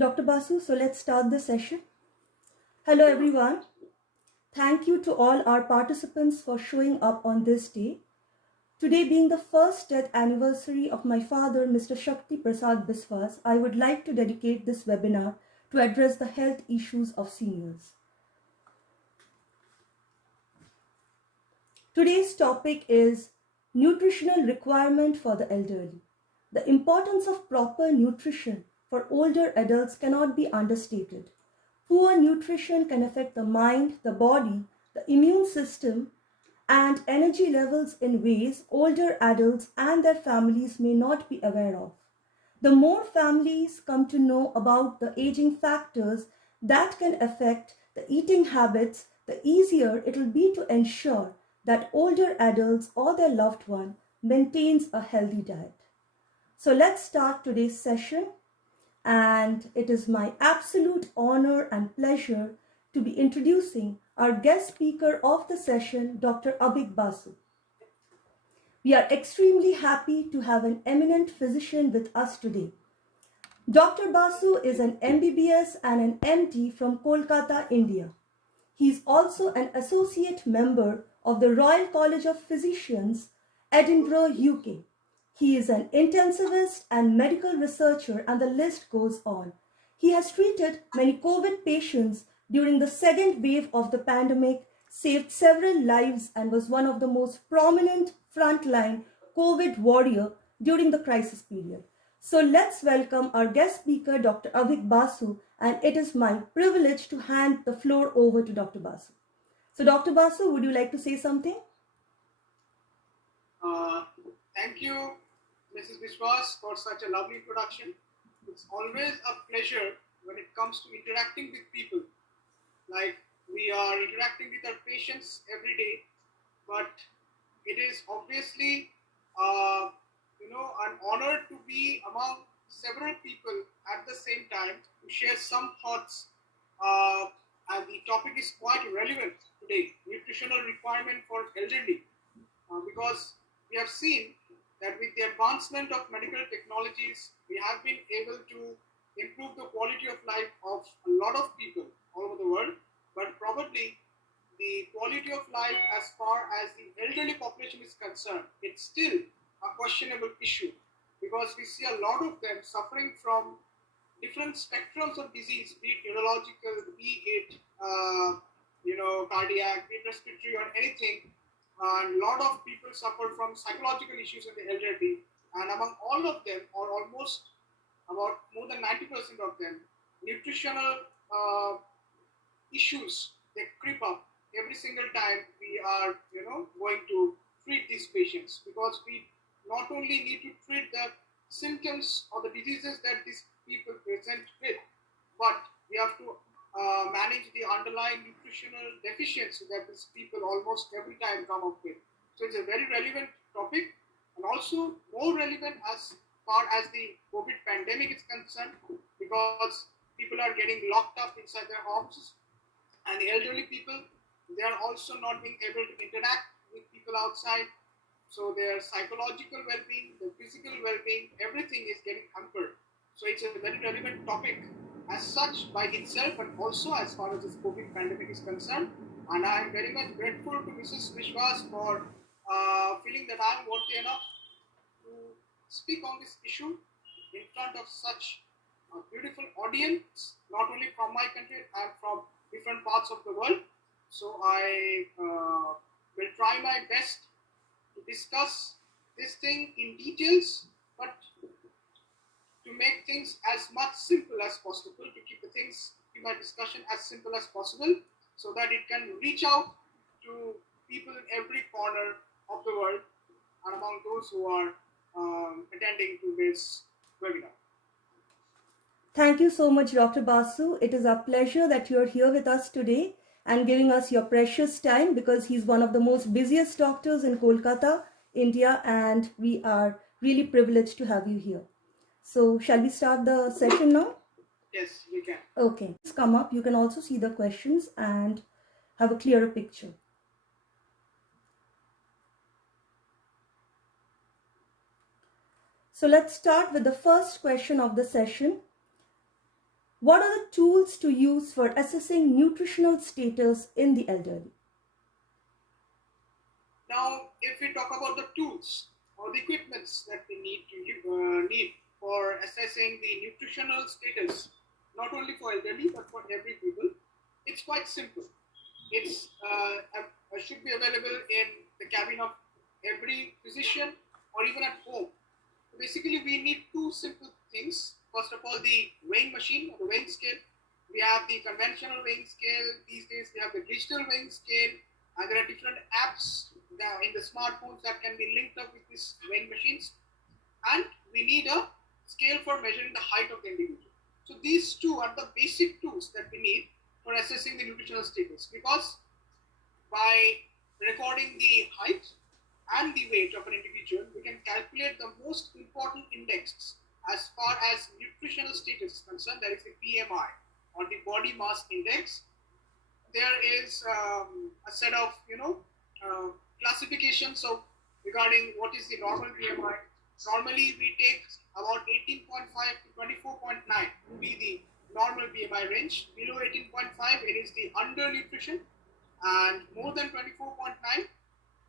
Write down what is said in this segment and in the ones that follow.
Dr. Basu, so let's start the session. Hello everyone. Thank you to all our participants for showing up on this day. Today being the first death anniversary of my father, Mr. Shakti Prasad Biswas, I would like to dedicate this webinar to address the health issues of seniors. Today's topic is nutritional requirement for the elderly. The importance of proper nutrition for older adults cannot be understated. Poor nutrition can affect the mind, the body, the immune system, and energy levels in ways older adults and their families may not be aware of. The more families come to know about the aging factors that can affect the eating habits, the easier it will be to ensure that older adults or their loved one maintains a healthy diet. So let's start today's session, and it is my absolute honor and pleasure to be introducing our guest speaker of the session, Dr. Avik Basu. We are extremely happy to have an eminent physician with us today. Dr. Basu is an MBBS and an MD from Kolkata, India. He is also an associate member of the Royal College of Physicians, Edinburgh, UK. He is an intensivist and medical researcher, and the list goes on. He has treated many COVID patients during the second wave of the pandemic, saved several lives, and was one of the most prominent frontline COVID warrior during the crisis period. So let's welcome our guest speaker, Dr. Avik Basu, and it is my privilege to hand the floor over to Dr. Basu. So Dr. Basu, would you like to say something? Thank you, Mrs. Biswas, for such a lovely introduction. It's always a pleasure when it comes to interacting with people. Like we are interacting with our patients every day, but it is obviously an honor to be among several people at the same time to share some thoughts. And the topic is quite relevant today: nutritional requirement for elderly, because we have seen that with the advancement of medical technologies, we have been able to improve the quality of life of a lot of people all over the world, but probably the quality of life as far as the elderly population is concerned, it's still a questionable issue, because we see a lot of them suffering from different spectrums of disease, be it neurological, be it cardiac, be it respiratory or anything. And a lot of people suffer from psychological issues in the elderly, and among all of them, or almost about more than 90% of them, nutritional issues they creep up every single time we are going to treat these patients, because we not only need to treat the symptoms or the diseases that these people present with, but we have to manage the underlying nutritional deficiency that these people almost every time come up with. So it's a very relevant topic, and also more relevant as far as the COVID pandemic is concerned, because people are getting locked up inside their homes, and the elderly people, they are also not being able to interact with people outside. So their psychological well-being, their physical well-being, everything is getting hampered. So it's a very relevant topic as such by itself, and also as far as this COVID pandemic is concerned. And I am very much grateful to Mrs. Vishwas for feeling that I am worthy enough to speak on this issue in front of such a beautiful audience, not only from my country and from different parts of the world. So I will try my best to discuss this thing in details, but to make things as much simple as possible, to keep the things in my discussion as simple as possible, so that it can reach out to people in every corner of the world and among those who are attending to this webinar. Thank you so much, Dr. Basu. It is our pleasure that you're here with us today and giving us your precious time, because he's one of the most busiest doctors in Kolkata, India, and we are really privileged to have you here. So shall we start the session now? Yes, we can. Okay, let's come up. You can also see the questions and have a clearer picture. So let's start with the first question of the session. What are the tools to use for assessing nutritional status in the elderly? Now, if we talk about the tools or the equipments that we need for assessing the nutritional status, not only for elderly but for every people, it's quite simple. It's should be available in the cabin of every physician or even at home. Basically, we need two simple things. First of all, the weighing machine or the weighing scale. We have the conventional weighing scale. These days, we have the digital weighing scale, and there are different apps in the smartphones that can be linked up with these weighing machines. And we need a scale for measuring the height of the individual. So these two are the basic tools that we need for assessing the nutritional status, because by recording the height and the weight of an individual, we can calculate the most important index as far as nutritional status is concerned, that is the BMI or the body mass index. There is a set of classifications of regarding what is the normal BMI. Normally, we take about 18.5 to 24.9 to be the normal BMI range. Below 18.5, it is the undernutrition, and more than 24.9,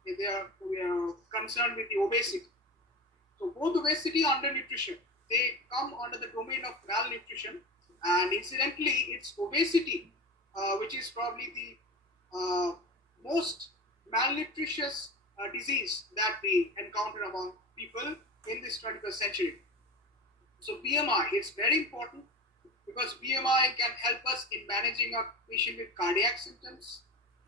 we are concerned with the obesity. So both obesity and undernutrition, they come under the domain of malnutrition, and incidentally, it's obesity which is probably the most malnutritious disease that we encounter among people in this 21st century. So BMI is very important because BMI can help us in managing a patient with cardiac symptoms,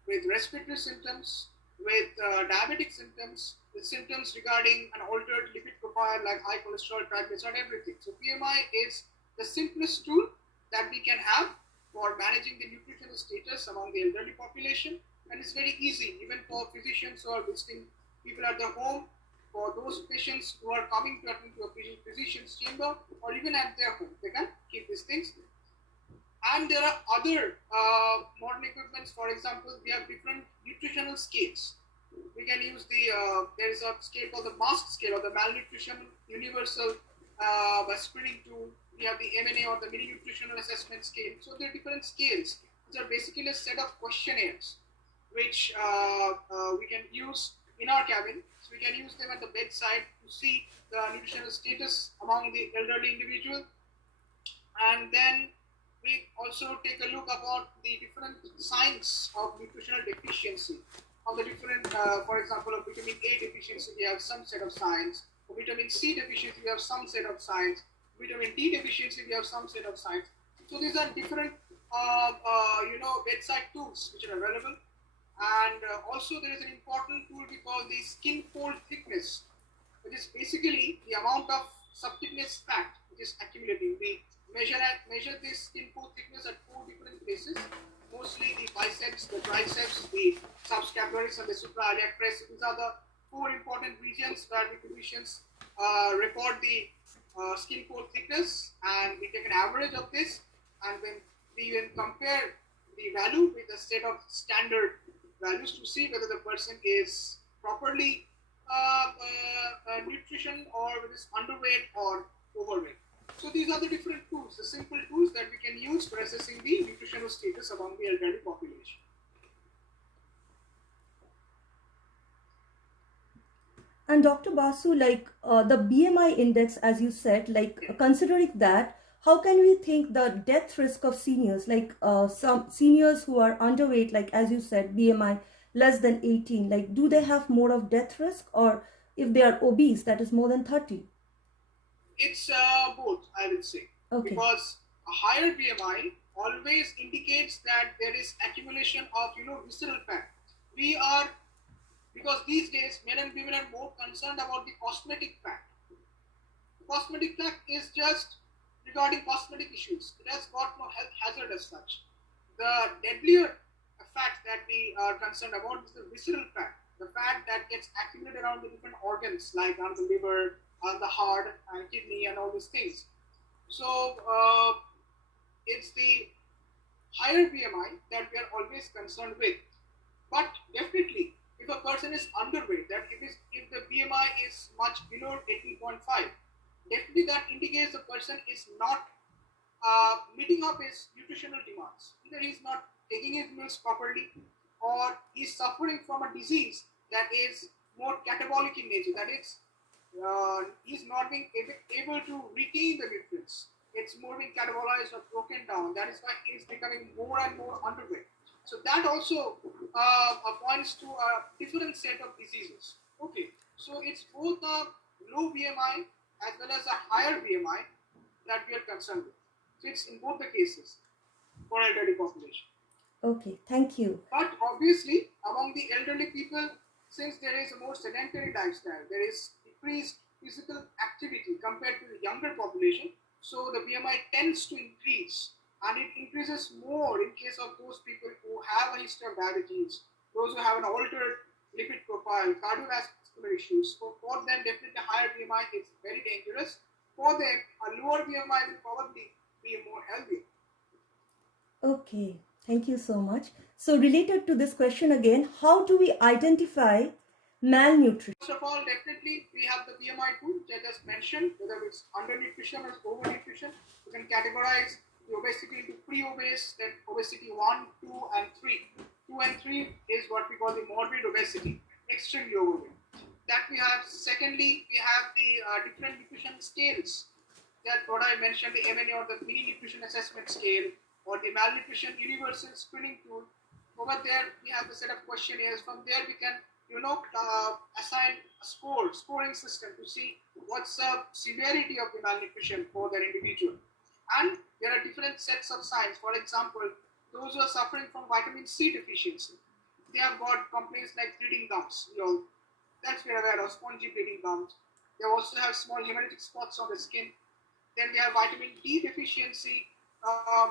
with respiratory symptoms, with diabetic symptoms, with symptoms regarding an altered lipid profile like high cholesterol, triglyceride, everything. So BMI is the simplest tool that we can have for managing the nutritional status among the elderly population, and it's very easy even for physicians who are visiting people at their home, for those patients who are coming to attend to a physician's chamber, or even at their home, they can keep these things. And there are other modern equipments. For example, we have different nutritional scales. We can use there is a scale called the MAST scale, or the Malnutrition Universal Screening Tool. We have the MNA, or the Mini Nutritional Assessment Scale. So there are different scales. These are basically a set of questionnaires which we can use in our cabin. So we can use them at the bedside to see the nutritional status among the elderly individual. And then we also take a look about the different signs of nutritional deficiency. Of the different, for example, of vitamin A deficiency, we have some set of signs. For vitamin C deficiency, we have some set of signs. Vitamin D deficiency, we have some set of signs. So these are different, bedside tools which are available. And also there is an important tool we call the skin fold thickness, which is basically the amount of subcutaneous fat which is accumulating. We measure this skin fold thickness at 4 different places, mostly the biceps, the triceps, the subscapularis, and the suprailiac crest. These are the 4 important regions where the physicians record the skin fold thickness, and we take an average of this, and when we compare the value with a set of standard values to see whether the person is properly nutrition, or whether it's underweight or overweight. So these are the different tools, the simple tools that we can use for assessing the nutritional status among the elderly population. And Dr. Basu, the BMI index, as you said, considering that, how can we think the death risk of seniors, some seniors who are underweight, as you said, BMI less than 18, do they have more of death risk, or if they are obese, that is more than 30? It's both, I would say. Okay. Because a higher BMI always indicates that there is accumulation of visceral fat. Because these days men and women are more concerned about the cosmetic fat. Cosmetic fat is just regarding cosmetic issues. It has got no health hazard as such. The deadlier fat that we are concerned about is the visceral fat, the fat that gets accumulated around the different organs, like on the liver, on the heart, and kidney, and all these things. So it's the higher BMI that we are always concerned with. But definitely, if a person is underweight, that if the BMI is much below 18.5, definitely that indicates the person is not meeting up his nutritional demands. Either he's not taking his meals properly, or he's suffering from a disease that is more catabolic in nature. That is, he's not being able to retain the nutrients. It's more being catabolized or broken down. That is why he's becoming more and more underweight. So that also points to a different set of diseases. Okay, so it's both a low BMI as well as a higher BMI that we are concerned with. So it's in both the cases for elderly population. Okay, thank you. But obviously, among the elderly people, since there is a more sedentary lifestyle, there is decreased physical activity compared to the younger population, so the BMI tends to increase, and it increases more in case of those people who have a history of diabetes, those who have an altered lipid profile, cardiovascular issues. So for them, definitely a higher BMI is very dangerous. For them, a lower BMI will probably be more healthy. Okay, thank you so much. So related to this question again, how do we identify malnutrition? First of all, definitely we have the BMI tool which I just mentioned, whether it's undernutrition or overnutrition. You can categorize the obesity into pre-obese, then obesity 1, 2, and 3. 2 and 3 is what we call the morbid obesity, extremely overweight. That we have. Secondly, we have the different nutrition scales. That's what I mentioned, the MNA or the mini nutrition assessment scale, or the malnutrition universal screening tool. Over there, we have a set of questionnaires. From there, we can assign a scoring system to see what's the severity of the malnutrition for that individual. And there are different sets of signs. For example, those who are suffering from vitamin C deficiency, they have got complaints like bleeding gums. That's we're aware of, spongy bleeding gums. They also have small hemolytic spots on the skin. Then we have vitamin D deficiency,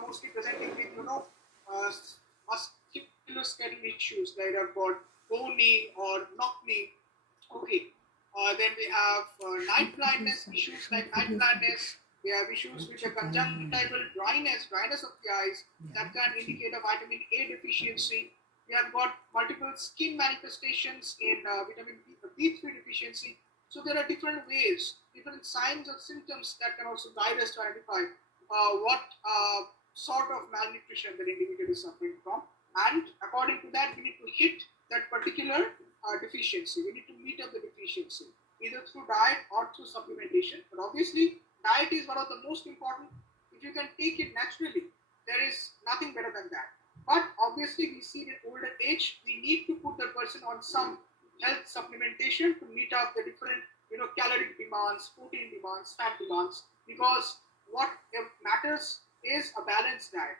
mostly presenting with musculoskeletal issues like they've got bony or knock knee. Okay. Then we have night blindness issues like night blindness. We have issues with the conjunctival dryness of the eyes that can indicate a vitamin A deficiency. We have got multiple skin manifestations in vitamin B3 deficiency. So there are different ways, different signs or symptoms that can also guide us to identify what sort of malnutrition the individual is suffering from. And according to that, we need to hit that particular deficiency. We need to meet up the deficiency, either through diet or through supplementation. But obviously, diet is one of the most important. If you can take it naturally, there is nothing better than that. But obviously, we see in older age, we need to put the person on some health supplementation to meet up the different, caloric demands, protein demands, fat demands, because what matters is a balanced diet.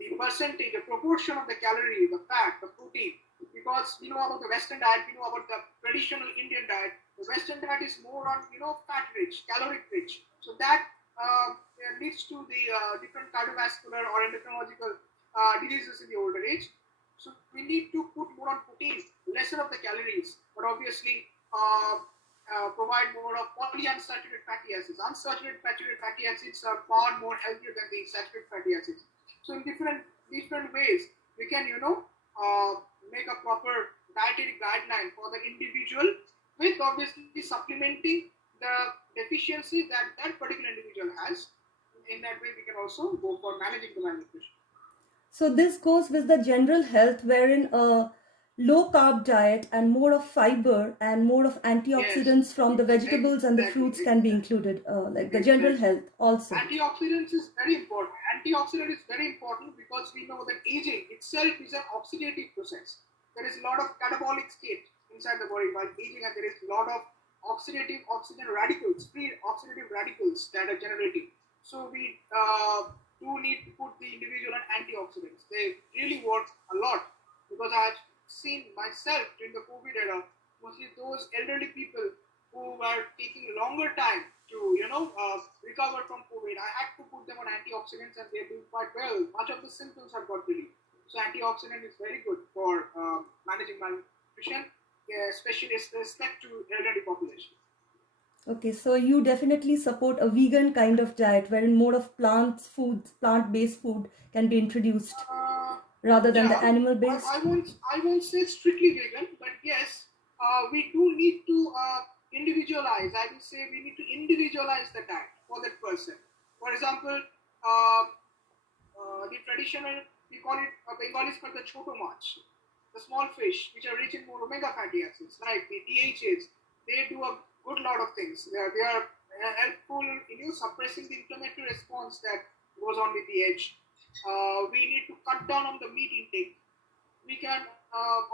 The percentage, the proportion of the calorie, the fat, the protein, because we know about the Western diet, we know about the traditional Indian diet. The Western diet is more on, fat rich, caloric rich. So that leads to the different cardiovascular or endocrinological diseases in the older age. So we need to put more on protein, lesser of the calories, but obviously provide more of polyunsaturated fatty acids. Unsaturated fatty acids are far more healthier than the saturated fatty acids. So in different ways, we can make a proper dietary guideline for the individual, with obviously supplementing the deficiency that particular individual has. In that way, we can also go for managing the malnutrition. So this goes with the general health, wherein a low carb diet and more of fiber and more of antioxidants from the vegetables and the fruits can be included, like the general health also. Antioxidants is very important. Antioxidant is very important because we know that aging itself is an oxidative process. There is a lot of catabolic state inside the body while aging, and there is a lot of oxidative oxygen radicals, free oxidative radicals that are generating. So we do need to put the individual on antioxidants. They really work a lot, because I've seen myself during the COVID era, mostly those elderly people who were taking longer time to recover from COVID. I had to put them on antioxidants, and they do quite well. Much of the symptoms have got relief. So antioxidant is very good for managing malnutrition, especially with respect to elderly population. Okay, so you definitely support a vegan kind of diet wherein more of plant-based food can be introduced rather than the animal-based. I won't say strictly vegan, but yes, we do need to individualize. I will say we need to individualize the diet for that person. For example, the traditional, we call it Bengalis call the choto mach, the small fish which are rich in more omega fatty acids, like the DHAs. They do a good lot of things. They are helpful in suppressing the inflammatory response that goes on with the edge. We need to cut down on the meat intake. We can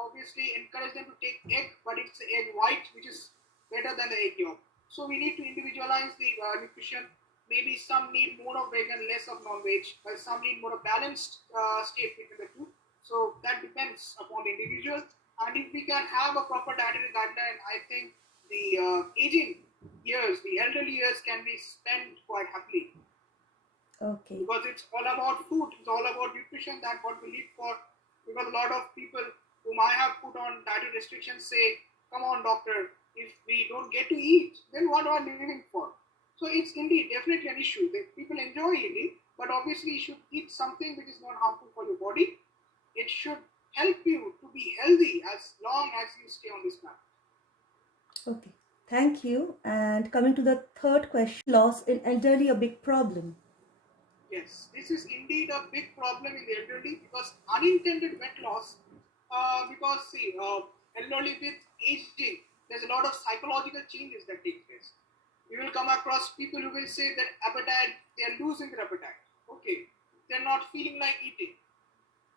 obviously encourage them to take egg, but it's the egg white which is better than the egg yolk. So we need to individualize the nutrition. Maybe some need more of vegan, less of non-veg, while some need more of balanced state between the two. So that depends upon the individual. And if we can have a proper dietary guideline, I think the aging years, the elderly years can be spent quite happily. Okay. Because it's all about food, it's all about nutrition, that what we need for. Because a lot of people whom I have put on dietary restrictions say, come on doctor, if we don't get to eat, then what are we living for? So it's indeed definitely an issue. People enjoy eating, but obviously you should eat something which is not harmful for your body. It should help you to be healthy as long as you stay on this planet. Okay, thank you. And coming to the third question, loss in elderly a big problem? Yes, this is indeed a big problem in the elderly because unintended weight loss, because see, elderly with aging, there's a lot of psychological changes that take place. You will come across people who will say that appetite, they are losing their appetite. Okay, they're not feeling like eating.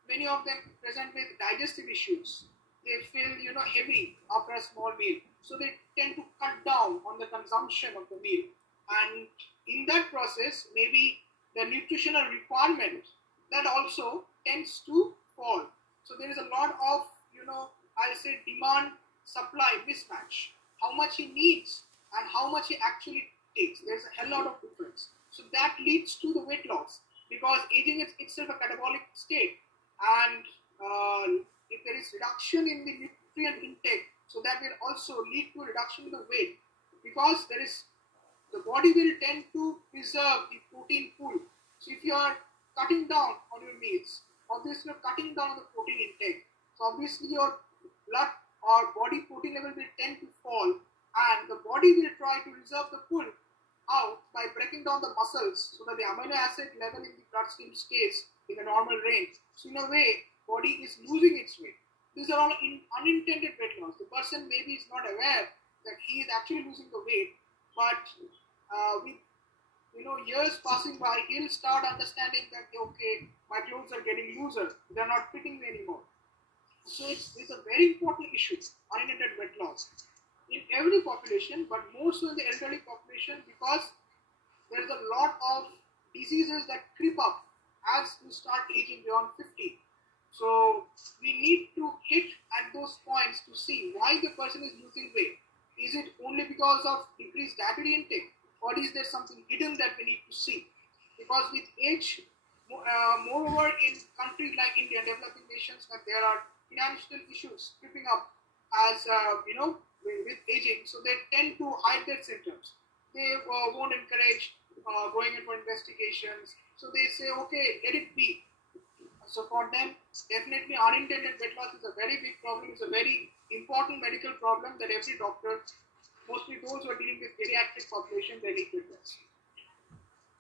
Many of them present with digestive issues. They feel heavy after a small meal, so they tend to cut down on the consumption of the meal, and in that process, maybe the nutritional requirement that also tends to fall. So there is a lot of I'll say demand supply mismatch. How much he needs and how much he actually takes. There's a hell lot of difference. So that leads to the weight loss because aging is itself a catabolic state, and if there is reduction in the nutrient intake, so that will also lead to a reduction in the weight because the body will tend to preserve the protein pool. So if you are cutting down on your meals, obviously you're cutting down on the protein intake. So obviously your blood or body protein level will tend to fall, and the body will try to reserve the pool out by breaking down the muscles so that the amino acid level in the bloodstream stays in the normal range. So in a way, body is losing its weight. These are all unintended weight loss. The person maybe is not aware that he is actually losing the weight, but with years passing by, he'll start understanding that okay, my clothes are getting looser, they're not fitting me anymore. So it's a very important issue, unintended weight loss in every population, but more so in the elderly population because there's a lot of diseases that creep up as you start aging beyond 50. So we need to hit at those points to see why the person is losing weight. Is it only because of decreased dietary intake, or is there something hidden that we need to see? Because with age, moreover in countries like India, developing nations, where there are financial issues creeping up as with aging, so they tend to hide their symptoms. They won't encourage going in for investigations. So they say, okay, let it be. So for them, definitely unintended weight loss is a very big problem. It's a very important medical problem that every doctor, mostly those who are dealing with geriatric population, they need to address.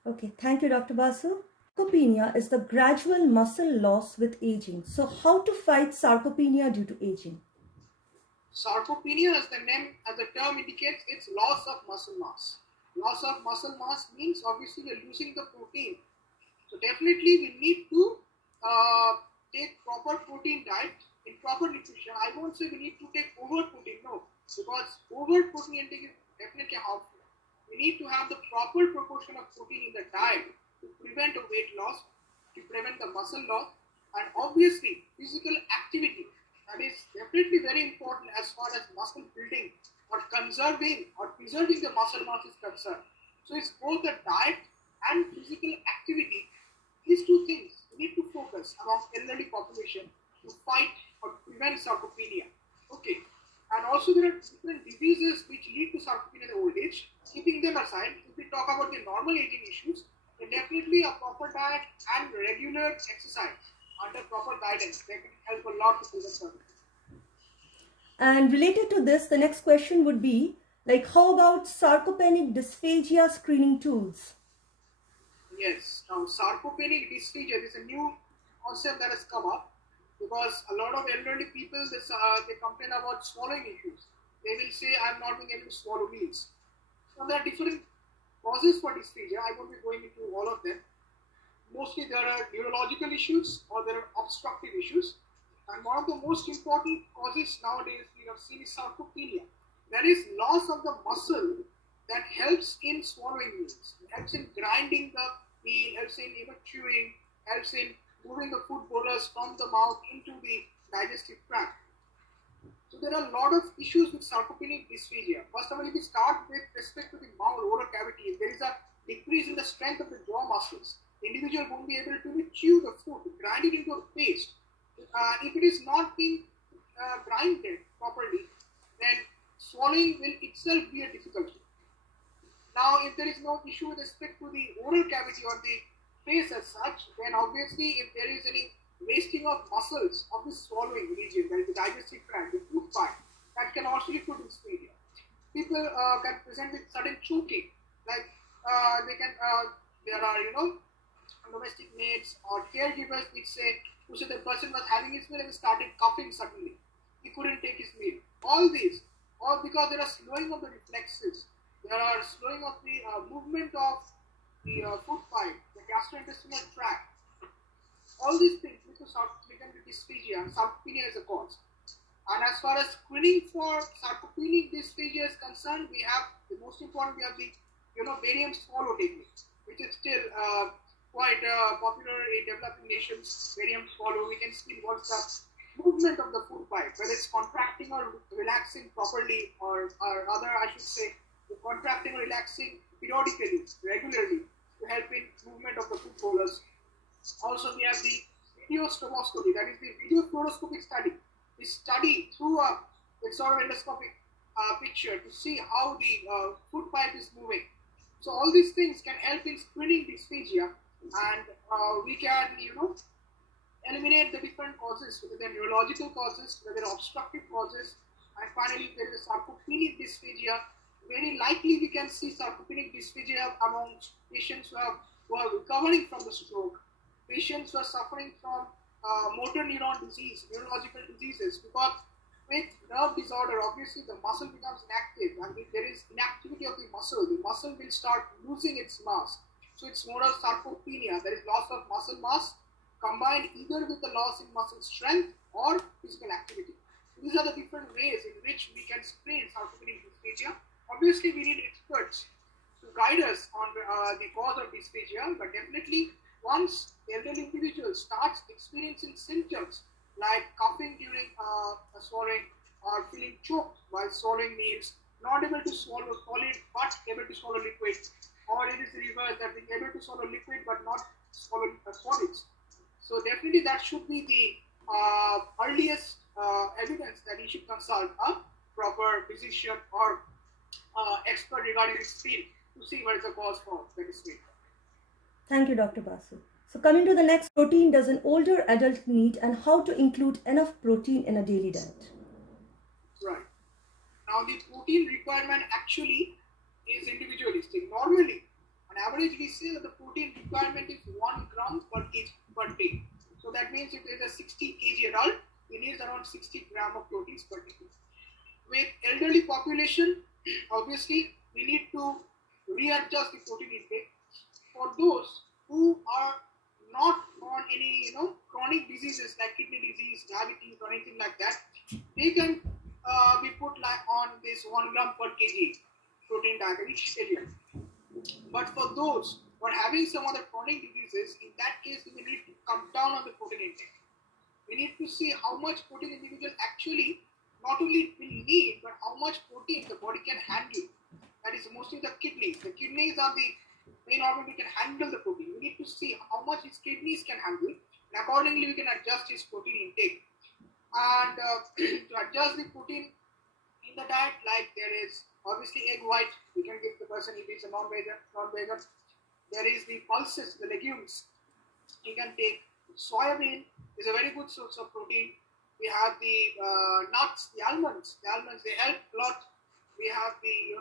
Okay, thank you, Dr. Basu. Sarcopenia is the gradual muscle loss with aging. So how to fight sarcopenia due to aging? Sarcopenia, as the term indicates, it's loss of muscle mass. Loss of muscle mass means obviously you're losing the protein. So definitely we need to take proper protein diet in proper nutrition. I won't say we need to take over protein, no, because over protein intake is definitely harmful. We need to have the proper proportion of protein in the diet to prevent a weight loss, to prevent the muscle loss, and obviously physical activity. That is definitely very important as far as muscle building or conserving or preserving the muscle mass is concerned. So it's both the diet and physical activity. These two things we need to focus among elderly population to fight or prevent sarcopenia. Okay. And also there are different diseases which lead to sarcopenia in the old age. Keeping them aside, if we talk about the normal aging issues, then definitely a proper diet and regular exercise under proper guidance, they can help a lot to prevent sarcopenia. And related to this, the next question would be, how about sarcopenic dysphagia screening tools? Yes. Now, sarcopenic dysphagia is a new concept that has come up because a lot of elderly people they complain about swallowing issues. They will say, "I'm not being able to swallow meals." Now, there are different causes for dysphagia. I won't be going into all of them. Mostly, there are neurological issues or there are obstructive issues. And one of the most important causes nowadays we have seen is sarcopenia. There is loss of the muscle that helps in swallowing meals, helps in grinding the meal, helps in chewing, helps in moving the food bolus from the mouth into the digestive tract. So there are a lot of issues with sarcopenic dysphagia. First of all, if we start with respect to the mouth oral cavity, if there is a decrease in the strength of the jaw muscles, the individual won't be able to chew the food, grind it into a paste. If it is not being grinded properly, then swallowing will itself be a difficulty. Now, if there is no issue with respect to the oral cavity or the face as such, then obviously if there is any wasting of muscles of the swallowing region, that is the digestive tract, the food pipe, that can also lead to dysphagia. People can present with sudden choking, like there are domestic maids or caregivers which say who said the person was having his meal and started coughing suddenly. He couldn't take his meal. All these, all because there are slowing of the reflexes, there are slowing of the movement of the food pipe, the gastrointestinal tract. All these things lead to dysphagia and sarcopenia is a cause. And as far as screening for sarcopenic dysphagia is concerned, we have the most important. We have the barium swallow technique, which is still quite popular in developing nations. Barium swallow. We can see what's the movement of the food pipe, whether it's contracting or relaxing properly, or rather, I should say, contracting or relaxing periodically, regularly, to help in movement of the food bolus. Also, we have the video stroboscopy, that is the video fluoroscopic study. We study through a sort of endoscopic picture to see how the food pipe is moving. So all these things can help in screening dysphagia, and we can eliminate the different causes, whether they're neurological causes, whether they're obstructive causes, and finally, if there is a sarcopenic dysphagia, very likely we can see sarcopenic dysphagia among patients who are recovering from the stroke, patients who are suffering from motor neuron disease, neurological diseases, because with nerve disorder, obviously the muscle becomes inactive, and if there is inactivity of the muscle will start losing its mass. So it's more of sarcopenia, there is loss of muscle mass combined either with the loss in muscle strength or physical activity. These are the different ways in which we can screen sarcopenic dysphagia. Obviously, we need experts to guide us on the cause of dysphagia, but definitely once the elderly individual starts experiencing symptoms like coughing during swallowing or feeling choked while swallowing meals, not able to swallow solid but able to swallow liquid, or it is the reverse, that being able to swallow liquid but not swallow solids. So definitely that should be the earliest evidence that you should consult a proper physician or expert regarding this field to see what is the cause for the dysphagia. Thank you, Dr. Basu. So coming to the next, protein does an older adult need, and how to include enough protein in a daily diet? Right. Now the protein requirement actually is individualistic. Normally, on average, we say that the protein requirement is 1 gram per kg per day. So that means if there is a 60 kg adult, he needs around 60 gram of proteins per day. With elderly population, obviously, we need to readjust the protein intake. For those who are not on any chronic diseases like kidney disease, diabetes, or anything like that, they can be put on this 1 gram per kg protein diet each area. But for those who are having some other chronic diseases, in that case, we need to come down on the protein intake. We need to see how much protein individual actually not only will need, but how much protein the body can handle. That is mostly the kidneys. The kidneys are the main organ that can handle the protein. We need to see how much his kidneys can handle, and accordingly we can adjust his protein intake. And to adjust the protein in the diet, like there is obviously egg white, we can give the person if he's a non-vegan. There is the pulses, the legumes. You can take soybean is a very good source of protein. We have the nuts, the almonds. The almonds, they help a lot. We have the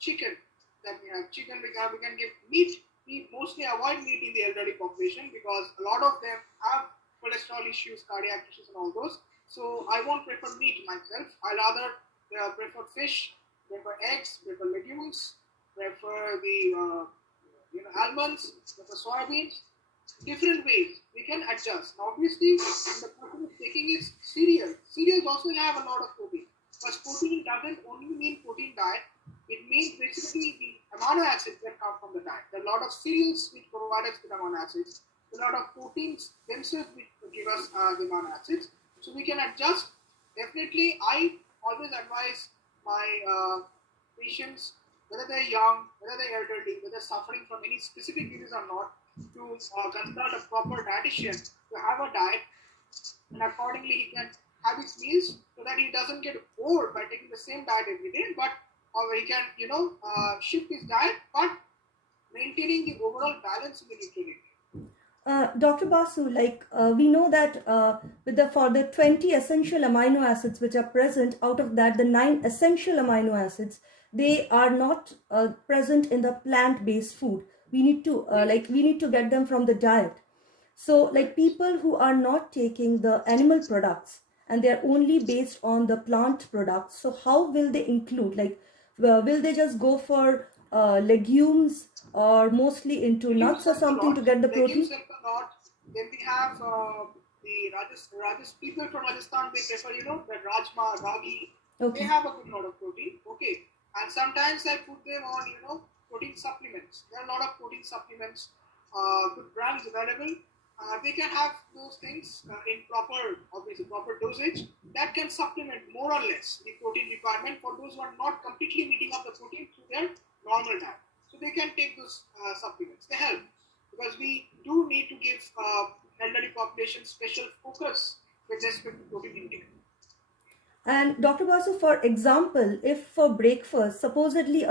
chicken. That we have chicken. We can give meat. we mostly avoid meat in the elderly population because a lot of them have cholesterol issues, cardiac issues, and all those. So I won't prefer meat myself. I rather prefer fish, prefer eggs, prefer legumes, prefer the almonds, prefer soybeans. Different ways we can adjust. Now, obviously, when the person is taking his cereal, cereals also have a lot of protein. But protein doesn't only mean protein diet. It means basically the amino acids that come from the diet. There are a lot of cereals which provide us with amino acids. There are a lot of proteins themselves which give us the amino acids. So we can adjust. Definitely, I always advise my patients, whether they're young, whether they're elderly, whether they're suffering from any specific disease or not, to consult a proper dietitian to have a diet, and accordingly he can have his meals so that he doesn't get bored by taking the same diet every day, but he can shift his diet, but maintaining the overall balance in the nutrient. Dr. Basu, we know that for the 20 essential amino acids which are present, out of that, the 9 essential amino acids, they are not present in the plant-based food. We need to we need to get them from the diet. So, like people who are not taking the animal products and they are only based on the plant products, so how will they include? Will they just go for legumes or mostly into nuts or something to get the protein? Legumes help a lot. Then we have the people from Rajasthan. They prefer the rajma, ragi. Okay. They have a good lot of protein. Okay, and sometimes I put them on protein supplements. There are a lot of protein supplements. Good brands available. They can have those things in proper dosage that can supplement more or less the protein requirement for those who are not completely meeting up the protein through their normal diet. So they can take those supplements. They help because we do need to give elderly population special focus with respect to protein intake. And Dr. Basu, for example, if for breakfast, supposedly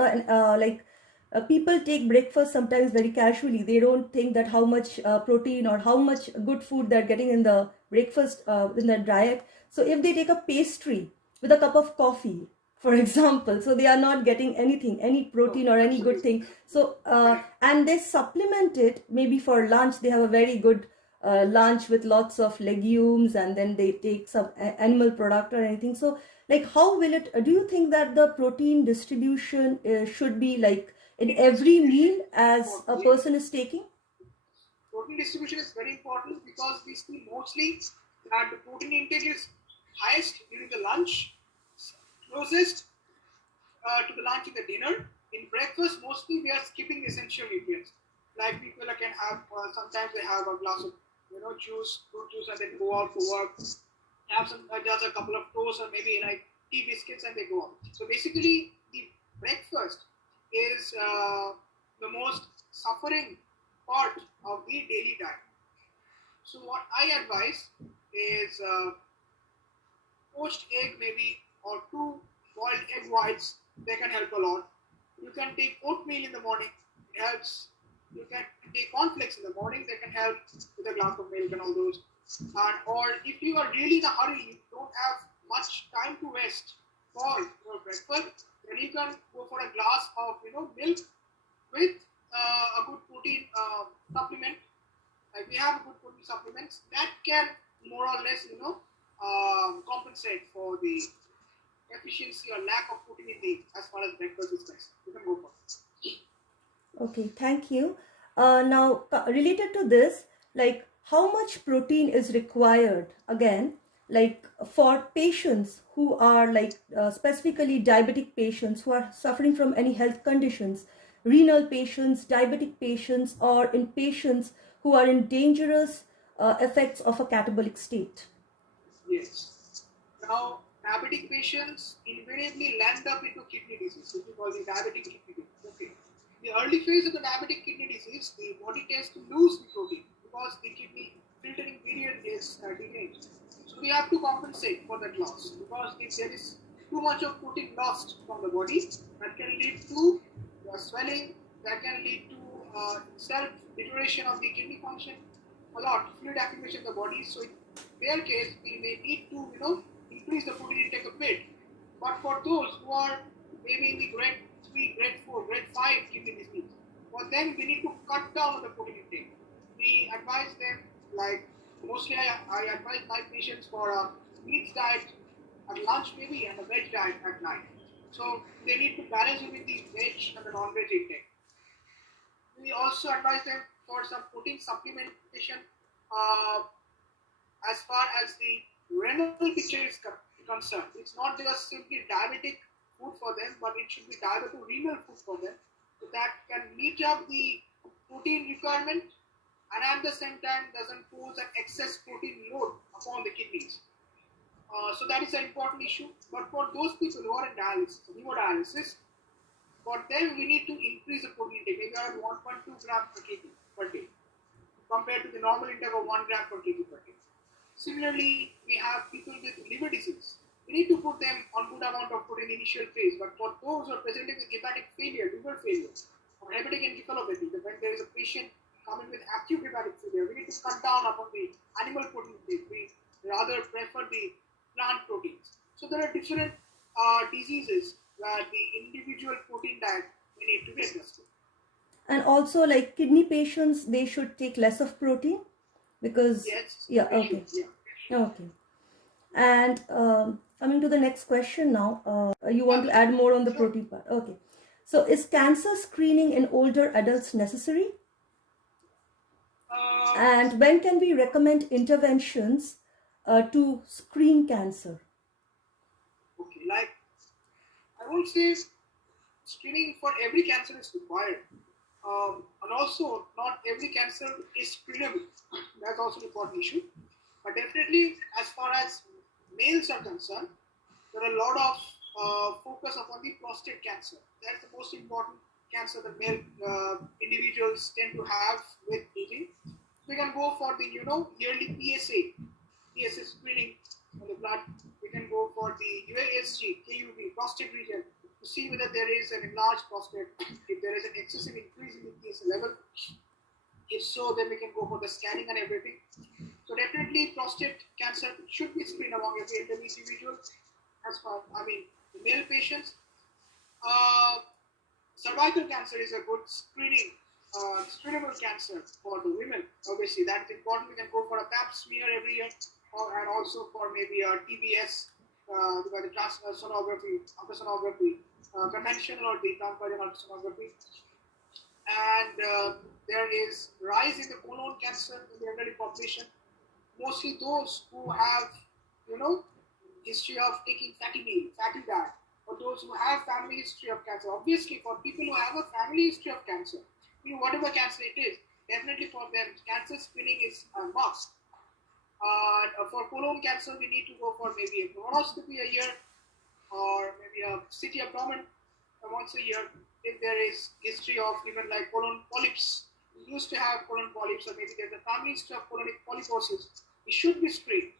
people take breakfast sometimes very casually. They don't think that how much protein or how much good food they're getting in the breakfast, in their diet. So if they take a pastry with a cup of coffee, for example, so they are not getting anything, any protein or any good thing. So and they supplement it maybe for lunch. They have a very good lunch with lots of legumes, and then they take some animal product or anything. So like how will it, do you think that the protein distribution should be like in every meal as a person is taking? Protein distribution is very important because we see mostly that the protein intake is highest during the lunch, closest to the lunch and the dinner. In breakfast, mostly we are skipping essential nutrients. Like people can have, sometimes they have a glass of juice, fruit juice, and then go out to work. Have some just a couple of toast or maybe like tea biscuits, and they go out. So basically, the breakfast is the most suffering part of the daily diet. So what I advise is poached egg maybe or 2 boiled egg whites. They can help a lot. You can take oatmeal in the morning. It helps. You can take cornflakes in the morning. They can help with a glass of milk and all those. Or if you are really in a hurry, you don't have much time to rest for your breakfast, then you can go for a glass of milk with a good protein supplement. Like we have good protein supplements that can more or less compensate for the efficiency or lack of protein in the as far as breakfast is concerned. You can go for it. Okay, thank you. Now, related to this, like how much protein is required again, like for patients who are specifically diabetic patients who are suffering from any health conditions, renal patients, diabetic patients, or in patients who are in dangerous effects of a catabolic state? Yes. Now, diabetic patients invariably land up into kidney disease, which we call the diabetic kidney disease. Okay. In the early phase of the diabetic kidney disease, the body tends to lose the protein because the kidney filtering period is delayed. So we have to compensate for that loss because if there is too much of protein lost from the body, that can lead to swelling, that can lead to self-deterioration of the kidney function, a lot, fluid accumulation in the body. So in their case, we may need to increase the protein intake a bit. But for those who are maybe in the grade 3, grade 4, grade 5 kidney disease, For them, we need to cut down on the protein intake. We advise them, like mostly I advise my patients for a meat diet at lunch maybe and a veg diet at night. So they need to balance between the veg and the non-veg intake. We also advise them for some protein supplementation uh, as far as the renal picture is concerned. It's not just simply diabetic food for them, but it should be diabeto-renal food for them, so that can meet up the protein requirement and at the same time doesn't pose an excess protein load upon the kidneys. So that is an important issue. But for those people who are in dialysis, hemodialysis, for them we need to increase the protein intake, maybe around 1.2 gram per kg per day, compared to the normal intake of 1 gram per kg per day. Similarly, we have people with liver disease. We need to put them on good amount of protein initial phase, but for those who are presenting with hepatic failure, liver failure, or hepatic encephalopathy, when there is a patient coming with acute hepatic failure, we need to cut down upon the animal protein intake. We rather prefer the plant proteins. So there are different diseases where the individual protein diet we need to be adjusted. And also, like kidney patients, they should take less of protein because, Yes, yeah, we okay, should. Yeah. okay. And coming to the next question now, you want to add more on the Sure. protein part? Okay. So, is cancer screening in older adults necessary? And when can we recommend interventions to screen cancer? Okay, like I would say screening for every cancer is required. And also, not every cancer is screenable. That's also an important issue. But definitely, as far as males are concerned, there are a lot of focus upon the prostate cancer. That's the most important cancer that male individuals tend to have with aging. We can go for the yearly PSA screening on the blood. We can go for the UASG, KUB, prostate region, to see whether there is an enlarged prostate, if there is an excessive increase in the PSA level. If so, then we can go for the scanning and everything. So definitely prostate cancer should be screened among every elderly individual. As far, the male patients. Cervical cancer is a good screenable cancer for the women. Obviously, that's important. We can go for a pap smear every year, and also for maybe a TBS, by the sonography, ultrasonography, conventional or the transvaginal ultrasonography. And there is rise in the colon cancer in the elderly population. Mostly those who have, history of taking fatty meal, fatty diet, or those who have family history of cancer. Obviously, for people who have a family history of cancer, whatever cancer it is, definitely for them, cancer screening is a must. For colon cancer, we need to go for maybe a colonoscopy a year, or maybe a CT abdomen once a year. If there is history of even like colon polyps, we used to have colon polyps, or maybe there's a family history of colonic polyposis, it should be screened.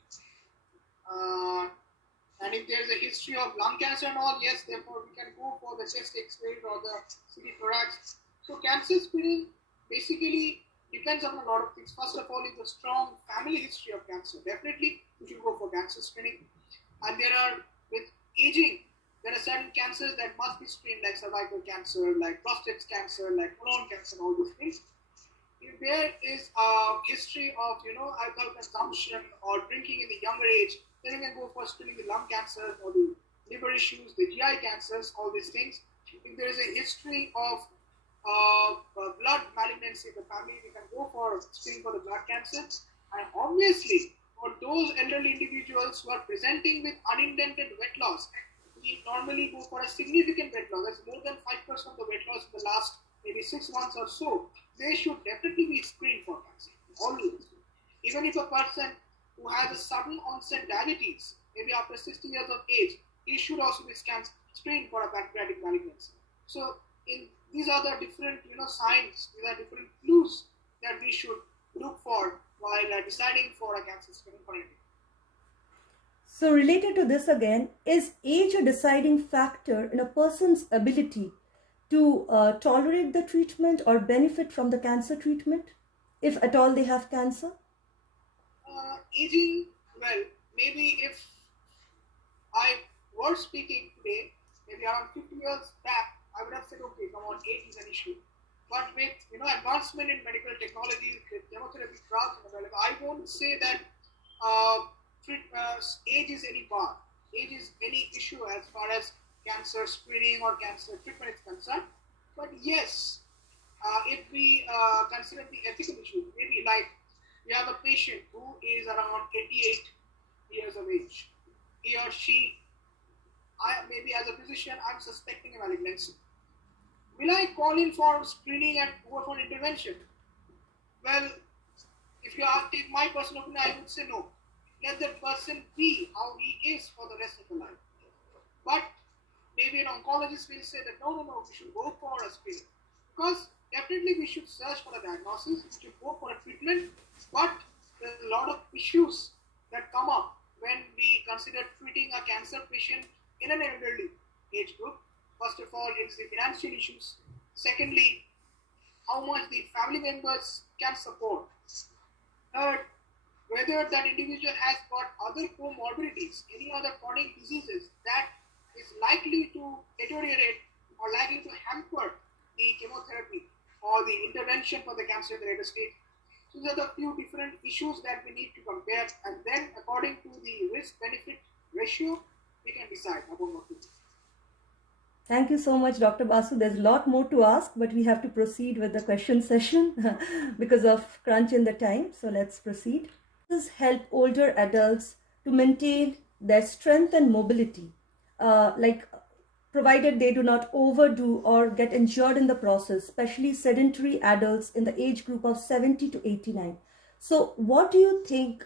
And if there is a history of lung cancer and all, yes, therefore we can go for the chest X-ray or the CT thorax. So cancer screening basically depends on a lot of things. First of all, is a strong family history of cancer. Definitely, you should go for cancer screening. And there are, with aging, there are certain cancers that must be screened, like cervical cancer, like prostate cancer, like colon cancer, and all those things. If there is a history of alcohol consumption or drinking in the younger age, then you can go for screening the lung cancer or the liver issues, the GI cancers, all these things. If there is a history of blood malignancy in the family, we can go for screening for the blood cancer. And obviously, for those elderly individuals who are presenting with unindented weight loss, we normally go for a significant weight loss. That's more than 5% of the weight loss in the last maybe 6 months or so. They should definitely be screened for cancer. Always. Even if a person who has a sudden onset diabetes, maybe after 60 years of age, he should also be screened for a pancreatic malignancy. So these are the different signs, these are different clues that we should look for while deciding for a cancer screening for anything. So, related to this again, is age a deciding factor in a person's ability to tolerate the treatment or benefit from the cancer treatment, if at all they have cancer? Aging, well, maybe if I were speaking today, maybe around 50 years back, I would have said, okay, come on, age is an issue. But with advancement in medical technology, with chemotherapy drugs available, I won't say that uh, age is any bar, age is any issue as far as cancer screening or cancer treatment is concerned. But yes, if we consider the ethical issue, maybe like we have a patient who is around 88 years of age. He or she, maybe as a physician, I'm suspecting a malignancy. Will I call in for screening and go for intervention? Well, if you take my personal opinion, I would say no. Let that person be how he is for the rest of the life. But maybe an oncologist will say that no, we should go for a screening. Because definitely we should search for a diagnosis, we should go for a treatment, but there's a lot of issues that come up when we consider treating a cancer patient in an elderly age group. First of all, it's the financial issues. Secondly, how much the family members can support. Third, whether that individual has got other comorbidities, any other chronic diseases that is likely to deteriorate or likely to hamper the chemotherapy or the intervention for the cancer in the later stage. So these are the few different issues that we need to compare, and then according to the risk-benefit ratio, we can decide about what to do. Thank you so much, Dr. Basu. There's a lot more to ask, but we have to proceed with the question session because of crunch in the time. So let's proceed. This help older adults to maintain their strength and mobility, provided they do not overdo or get injured in the process, especially sedentary adults in the age group of 70 to 89. So what do you think,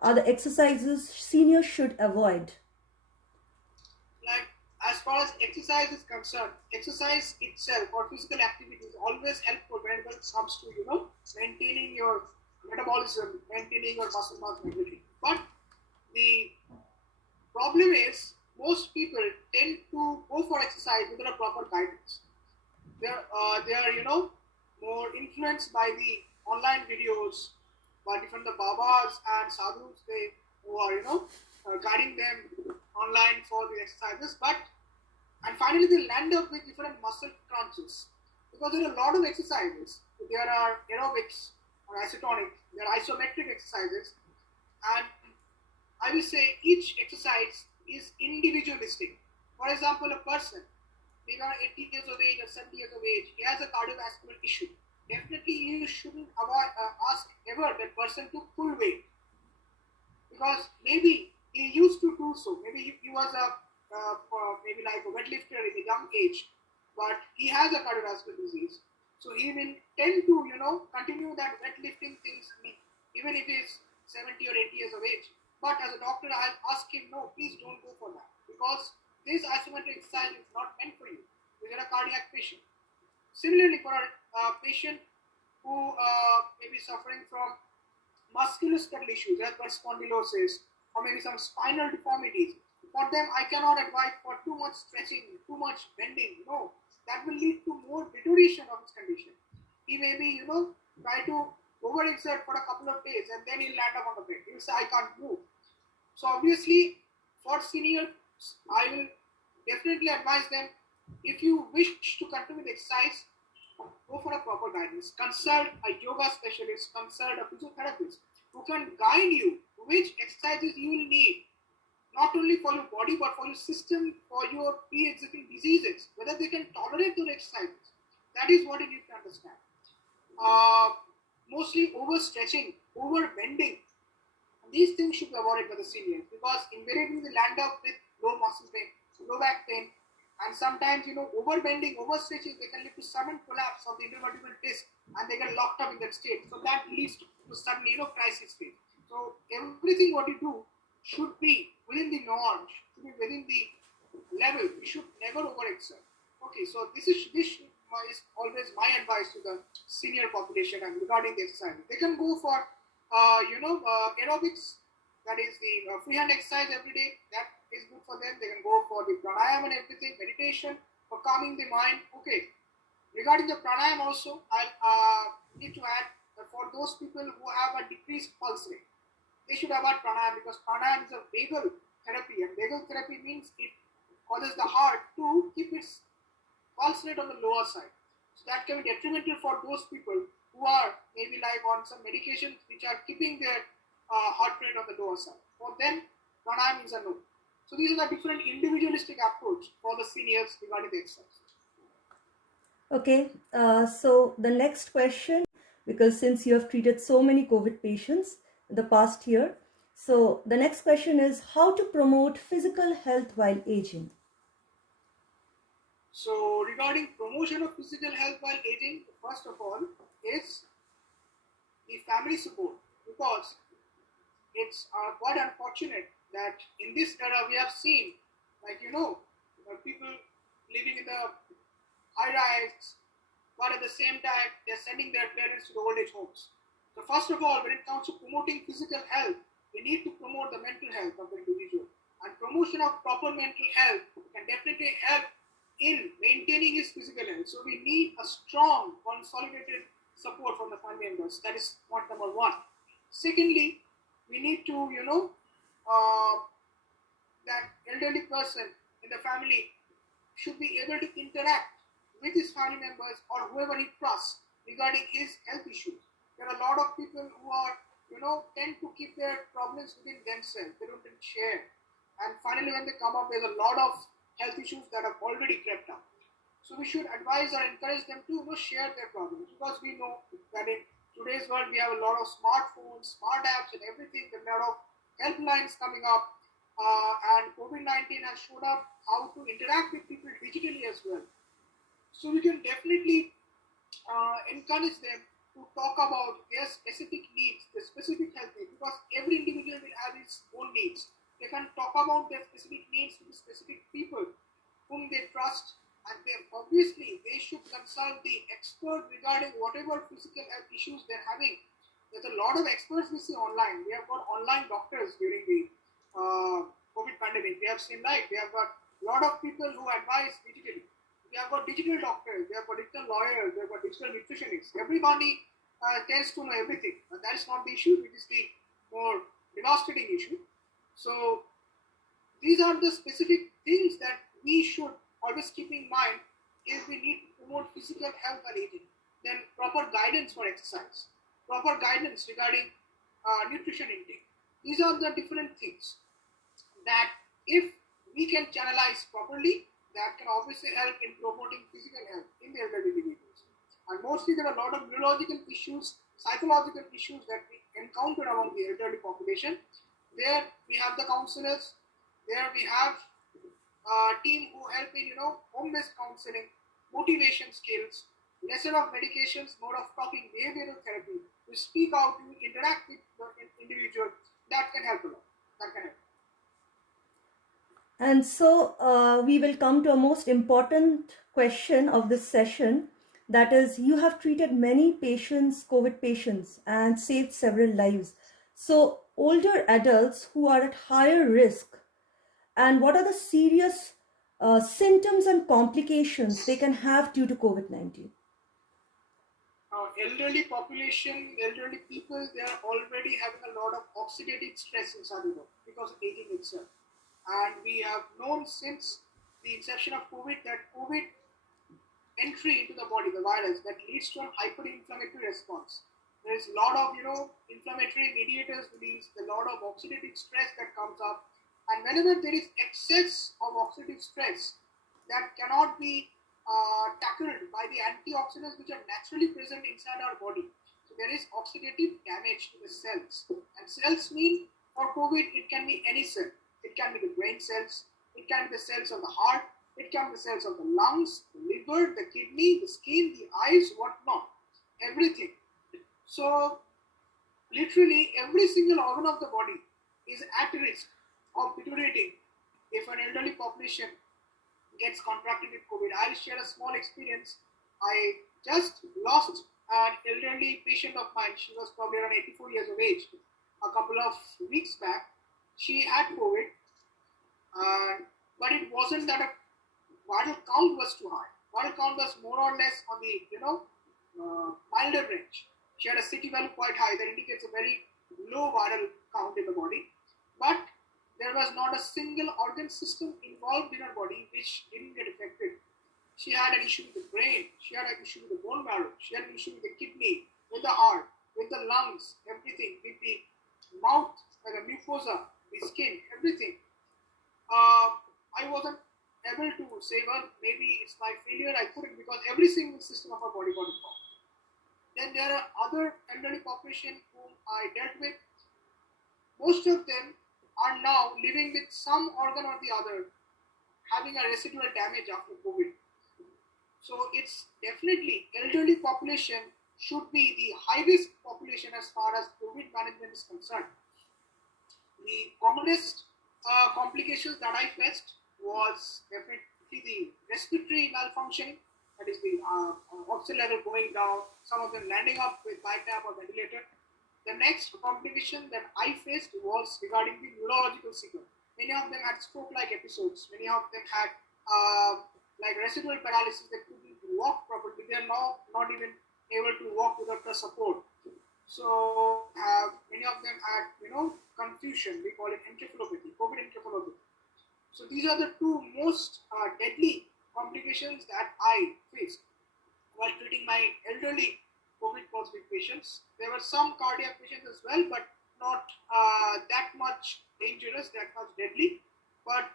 are the exercises seniors should avoid? Like, as far as exercise is concerned, exercise itself or physical activity is always helpful when it comes to maintaining your metabolism, maintaining your muscle mass and everything. But the problem is most people tend to go for exercise without a proper guidance. They are more influenced by the online videos, by different the babas and sadhus who are guiding them online for the exercises. But and finally they land up with different muscle crunches because there are a lot of exercises. There are aerobics or isotonic, there are isometric exercises, and I will say each exercise is individualistic. For example, a person maybe around 80 years of age or 70 years of age, he has a cardiovascular issue. Definitely you shouldn't ask ever that person to pull weight because maybe he used to do so. Maybe he was maybe like a weightlifter in a young age, but he has a cardiovascular disease. So he will tend to continue that weightlifting things even if he's 70 or 80 years of age. But as a doctor, I'll ask him, no, please don't go for that because this isometric exercise is not meant for you. You're a cardiac patient. Similarly, for a patient who may be suffering from musculoskeletal issues, as per spondylosis, or maybe some spinal deformities, for them, I cannot advise for too much stretching, too much bending. No, that will lead to more deterioration of his condition. He may be, try to overexert for a couple of days and then he'll land up on the bed. He'll say, I can't move. So obviously, for seniors, I will definitely advise them, if you wish to continue with exercise, go for a proper guidance. Consult a yoga specialist, consult a physiotherapist who can guide you which exercises you will need, not only for your body but for your system, for your pre-existing diseases, whether they can tolerate those exercises. That is what you need to understand. Mostly overstretching, overbending, these things should be avoided by the seniors because invariably they land up with low muscle pain, low back pain, and sometimes overbending, overstretching, they can lead to sudden collapse of the intervertebral disc and they get locked up in that state. So that leads to sudden crisis state. So everything what you do should be within the norm, should be within the level. You should never overexert. Okay, so this is always my advice to the senior population and regarding the exercise. They can go for aerobics, that is the freehand exercise every day. That is good for them. They can go for the pranayama and everything, meditation for calming the mind. Okay. Regarding the pranayama also, I'll need to add that for those people who have a decreased pulse rate, they should avoid pranayama because pranayama is a vagal therapy, and vagal therapy means it causes the heart to keep its pulse rate on the lower side. So that can be detrimental for those people who are maybe like on some medications which are keeping their heart rate on the lower side. For them, pranayam is a no. So these are the different individualistic approach for the seniors regarding the exercise. Okay, so the next question, because since you have treated so many COVID patients in the past year, so the next question is how to promote physical health while aging. So regarding promotion of physical health while aging, first of all is the family support, because it's quite unfortunate that in this era we have seen, like people living in the high rise, but at the same time they're sending their parents to the old age homes. So first of all, when it comes to promoting physical health, we need to promote the mental health of the individual. And promotion of proper mental health can definitely help in maintaining his physical health. So we need a strong, consolidated support from the family members. That is point number one. Secondly, we need to, that elderly person in the family should be able to interact with his family members or whoever he trusts regarding his health issues. There are a lot of people who are, tend to keep their problems within themselves. They don't share. And finally, when they come up, there's a lot of health issues that have already crept up. So we should advise or encourage them to share their problems, because we know that in today's world we have a lot of smartphones, smart apps, and everything. There are a lot of helplines coming up, and COVID-19 has showed up how to interact with people digitally as well. So we can definitely encourage them to talk about their specific needs, their specific health needs, because every individual will have his own needs. They can talk about their specific needs to the specific people whom they trust, and they should consult the expert regarding whatever physical health issues they're having. There's a lot of experts we see online. We have got online doctors during the COVID pandemic. We have seen like we have got a lot of people who advise digitally. We have got digital doctors, we have got digital lawyers, we have got digital nutritionists. Everybody tends to know everything, but that is not the issue, which is the more devastating issue. So these are the specific things that we should always keep in mind if we need to promote physical health while aging. Then proper guidance for exercise, proper guidance regarding nutrition intake. These are the different things that if we can channelize properly, that can obviously help in promoting physical health in the elderly individuals. And mostly there are a lot of neurological issues, psychological issues that we encounter among the elderly population. There we have the counselors, there we have a team who help in home-based counseling, motivation skills, lesser of medications, more of talking, behavioral therapy, to speak out, to interact with the individual. That can help a lot. That can help. And so we will come to a most important question of this session. That is, you have treated many patients, COVID patients, and saved several lives. So older adults who are at higher risk, and what are the serious symptoms and complications they can have due to COVID-19? Elderly population, elderly people, they are already having a lot of oxidative stress inside the body because of aging itself. And we have known since the inception of COVID that COVID entry into the body, the virus, that leads to an hyperinflammatory response. There is a lot of inflammatory mediators released, a lot of oxidative stress that comes up, and whenever there is excess of oxidative stress that cannot be tackled by the antioxidants which are naturally present inside our body. So there is oxidative damage to the cells. And cells mean for COVID, it can be any cell. It can be the brain cells, it can be the cells of the heart, it can be the cells of the lungs, the liver, the kidney, the skin, the eyes, whatnot. Everything. So literally every single organ of the body is at risk of deteriorating if an elderly population gets contracted with COVID. I'll share a small experience. I just lost an elderly patient of mine. She was probably around 84 years of age. A couple of weeks back, she had COVID, but it wasn't that a vital count was too high. Vital count was more or less on the milder range. She had a CT value quite high. That indicates a very low viral count in the body, but there was not a single organ system involved in her body which didn't get affected. She had an issue with the brain. She had an issue with the bone marrow. She had an issue with the kidney, with the heart, with the lungs, everything, with the mouth, the mucosa, the skin, everything. I wasn't able to save her. Maybe it's my failure. I couldn't because every single system of her body got involved. Then there are other elderly population whom I dealt with. Most of them are now living with some organ or the other, having a residual damage after COVID. So it's definitely elderly population should be the high risk population as far as COVID management is concerned. The commonest complications that I faced was definitely the respiratory malfunction, that is the oxygen level going down, some of them landing up with BiPAP or ventilator. The next complication that I faced was regarding the neurological sequence. Many of them had stroke-like episodes. Many of them had like residual paralysis. They couldn't walk properly. They are now not even able to walk without the support. So many of them had, confusion. We call it encephalopathy, COVID encephalopathy. So these are the two most deadly complications that I faced while treating my elderly COVID positive patients. There were some cardiac patients as well, but not that much dangerous, that much deadly. But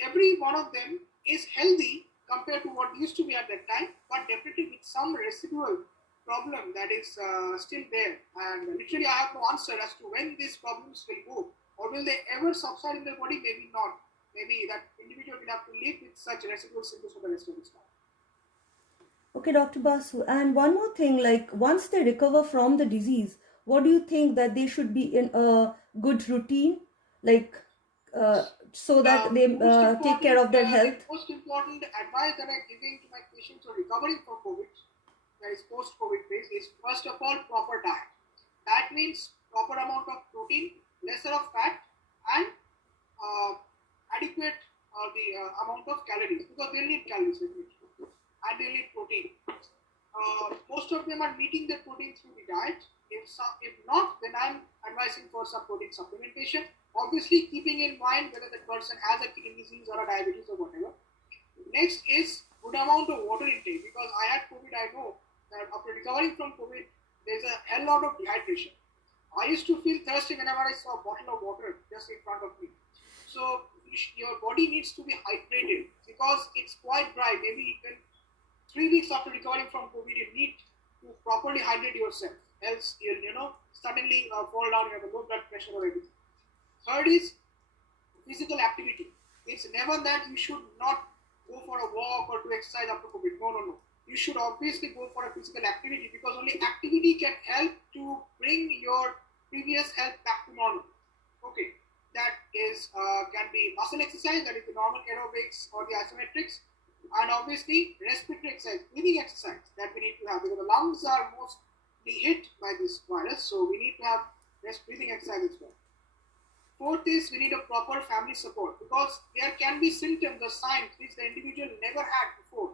every one of them is healthy compared to what used to be at that time, but definitely with some residual problem that is still there. And literally, I have no answer as to when these problems will go, or will they ever subside in their body? Maybe not. Maybe that individual will have to live with such residual symptoms for the rest of his life. Okay, Dr. Basu. And one more thing, like once they recover from the disease, what do you think that they should be in a good routine, like so that they take care of their health? The most important advice that I'm giving to my patients who are recovering from COVID, that is post-COVID phase, is first of all proper diet. That means proper amount of protein, lesser of fat, and adequate the amount of calories, because they need calories and they need protein. Most of them are meeting their protein through the diet. If not, then I'm advising for some protein supplementation. Obviously, keeping in mind whether that person has a kidney disease or a diabetes or whatever. Next is good amount of water intake, because I had COVID. I know that after recovering from COVID, there's a hell lot of dehydration. I used to feel thirsty whenever I saw a bottle of water just in front of me. So your body needs to be hydrated because it's quite dry. Maybe even 3 weeks after recovering from COVID, you need to properly hydrate yourself. Else, you'll suddenly fall down. You have a low blood pressure or everything. Third is physical activity. It's never that you should not go for a walk or do exercise after COVID. No. You should obviously go for a physical activity, because only activity can help to bring your previous health back to normal. Okay, that is can be muscle exercise, that is the normal aerobics or the isometrics, and obviously respiratory exercise, breathing exercise that we need to have, because the lungs are mostly hit by this virus, so we need to have breathing exercise as well. Fourth is we need a proper family support, because there can be symptoms or signs which the individual never had before,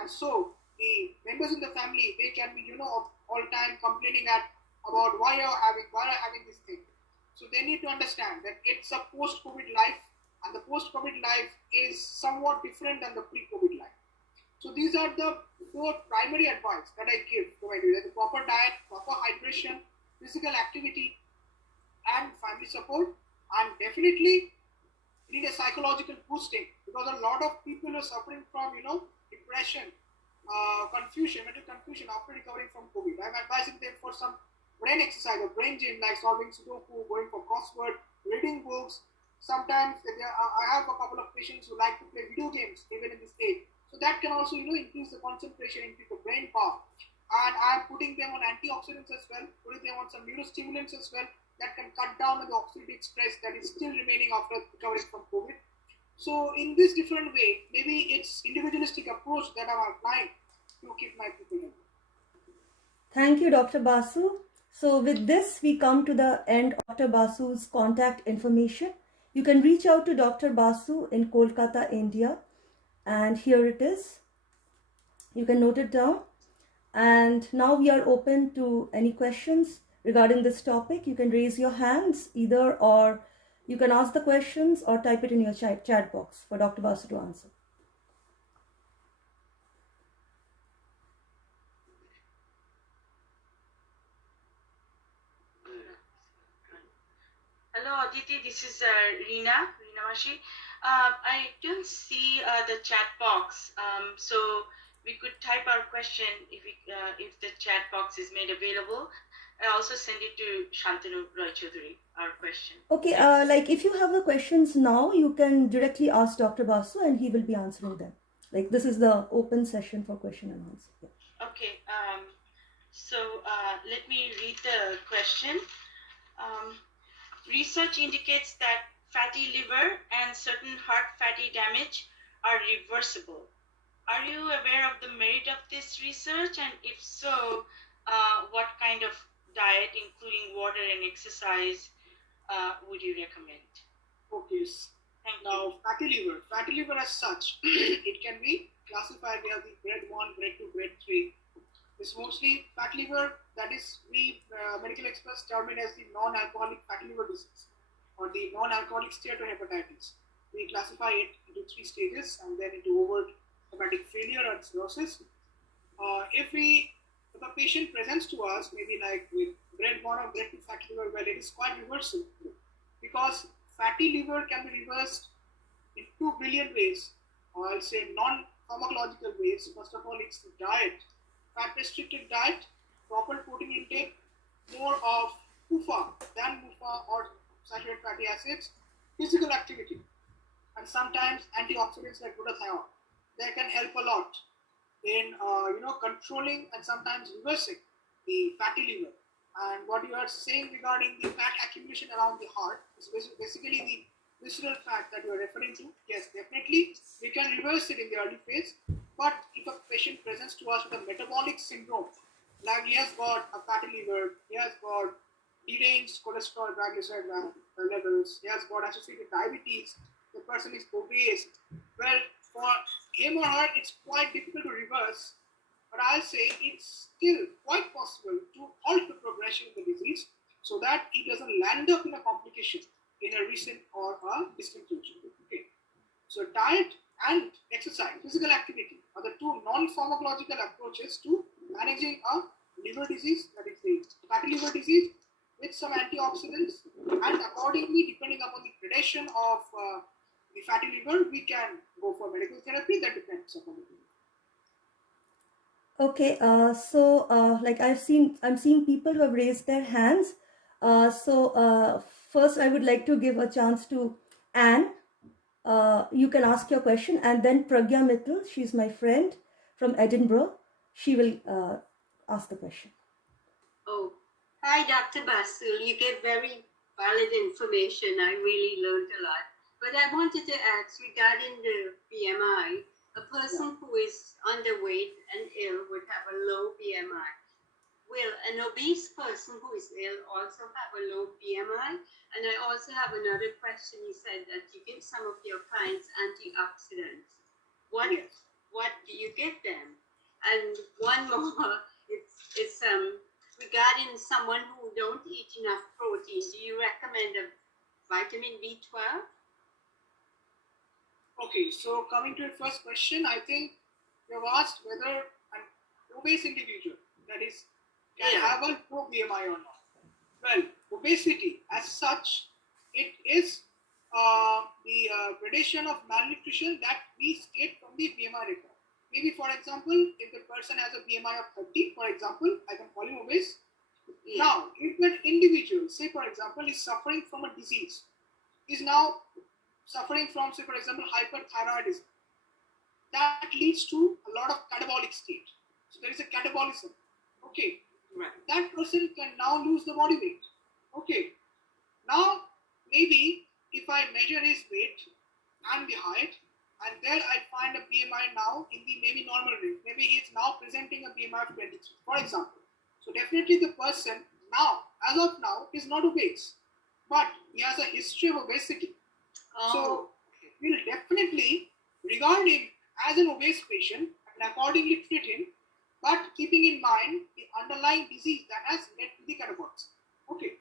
and so the members in the family, they can be all time complaining about why are having this thing. So they need to understand that it's a post-COVID life, and the post-COVID life is somewhat different than the pre-COVID life. So these are the 4 primary advice that I give to my users: the proper diet, proper hydration, physical activity, and family support. And definitely we need a psychological boosting, because a lot of people are suffering from depression, mental confusion after recovering from COVID. I'm advising them for some brain exercise or brain gym, like solving Sudoku, going for crossword, reading books. Sometimes I have a couple of patients who like to play video games even in this age. So that can also increase the concentration, increase the brain power. And I'm putting them on antioxidants as well, putting them on some neurostimulants as well, that can cut down on the oxidative stress that is still remaining after recovering from COVID. So in this different way, maybe it's individualistic approach that I'm applying to keep my people healthy. Thank you, Dr. Basu. So with this, we come to the end of Dr. Basu's contact information. You can reach out to Dr. Basu in Kolkata, India. And here it is. You can note it down. And now we are open to any questions regarding this topic. You can raise your hands either, or you can ask the questions or type it in your chat box for Dr. Basu to answer. Hello, Aditi. This is Reena Mashi. I don't see the chat box, so we could type our question if the chat box is made available. I also send it to Shantanu Roy Choudhury, our question. Okay, like if you have the questions now, you can directly ask Dr. Basu and he will be answering them. Like this is the open session for question and answer. Yeah. Okay, so let me read the question. Research indicates that fatty liver and certain heart fatty damage are reversible. Are you aware of the merit of this research? And if so, what kind of diet, including water and exercise, would you recommend? Okay. Thank you. Now, fatty liver as such, it can be classified as the grade 1, grade 2, grade 3. It's mostly fat liver, that is, we medical experts term it as the non-alcoholic fatty liver disease or the non-alcoholic steatohepatitis. We classify it into 3 stages and then into overt hepatic failure and cirrhosis. If a patient presents to us, maybe like with grade 1 or grade 2 fatty liver, well, it is quite reversible because fatty liver can be reversed in 2 billion ways, or I'll say non-pharmacological ways. First of all, it's the diet, fat-restricted diet, proper protein intake, more of PUFA than MUFA or saturated fatty acids, physical activity, and sometimes antioxidants like glutathione. They can help a lot in controlling and sometimes reversing the fatty liver. And what you are saying regarding the fat accumulation around the heart is basically the visceral fat that you are referring to. Yes, definitely we can reverse it in the early phase. But if a patient presents to us with a metabolic syndrome, like he has got a fatty liver, he has got deranged cholesterol triglyceride levels, he has got associated diabetes, the person is obese, well, for him or her, it's quite difficult to reverse, but I'll say it's still quite possible to halt the progression of the disease so that it doesn't land up in a complication in a recent or a distant future. Okay. So diet and exercise, physical activity are the two non-pharmacological approaches to managing a liver disease, that is the fatty liver disease, with some antioxidants, and accordingly, depending upon the gradation of the fatty liver, we can go for medical therapy. That depends upon the liver. Okay, like I'm seeing people who have raised their hands. First I would like to give a chance to Anne. You can ask your question, and then Pragya Mittal, she's my friend from Edinburgh. She will ask the question. Oh, hi, Dr. Basul. You gave very valid information. I really learned a lot. But I wanted to ask regarding the BMI, a person who is underweight and ill would have a low BMI. Will an obese person who is ill also have a low BMI? And I also have another question. You said that you give some of your clients antioxidants. What do you give them? And one more, it's regarding someone who don't eat enough protein. Do you recommend a vitamin B12? Okay, so coming to your first question, I think you have asked whether an obese individual, that is, can have a low BMI or not. Well, obesity as such, it is the gradation of malnutrition that we state from the BMI record. Maybe, for example, if the person has a BMI of 30, for example, I can call him obese. Now, if that individual, say for example, is suffering from a disease, is now suffering from, say for example, hyperthyroidism, that leads to a lot of catabolic state. So there is a catabolism. Okay. Right. That person can now lose the body weight. Okay. Now, maybe if I measure his weight and the height, and there I find a BMI now in the maybe normal range. Maybe he is now presenting a BMI of 23, for example. So definitely the person now, as of now, is not obese, but he has a history of obesity. So we'll definitely regard him as an obese patient and accordingly treat him, but keeping in mind the underlying disease that has led to the catabolism. Okay.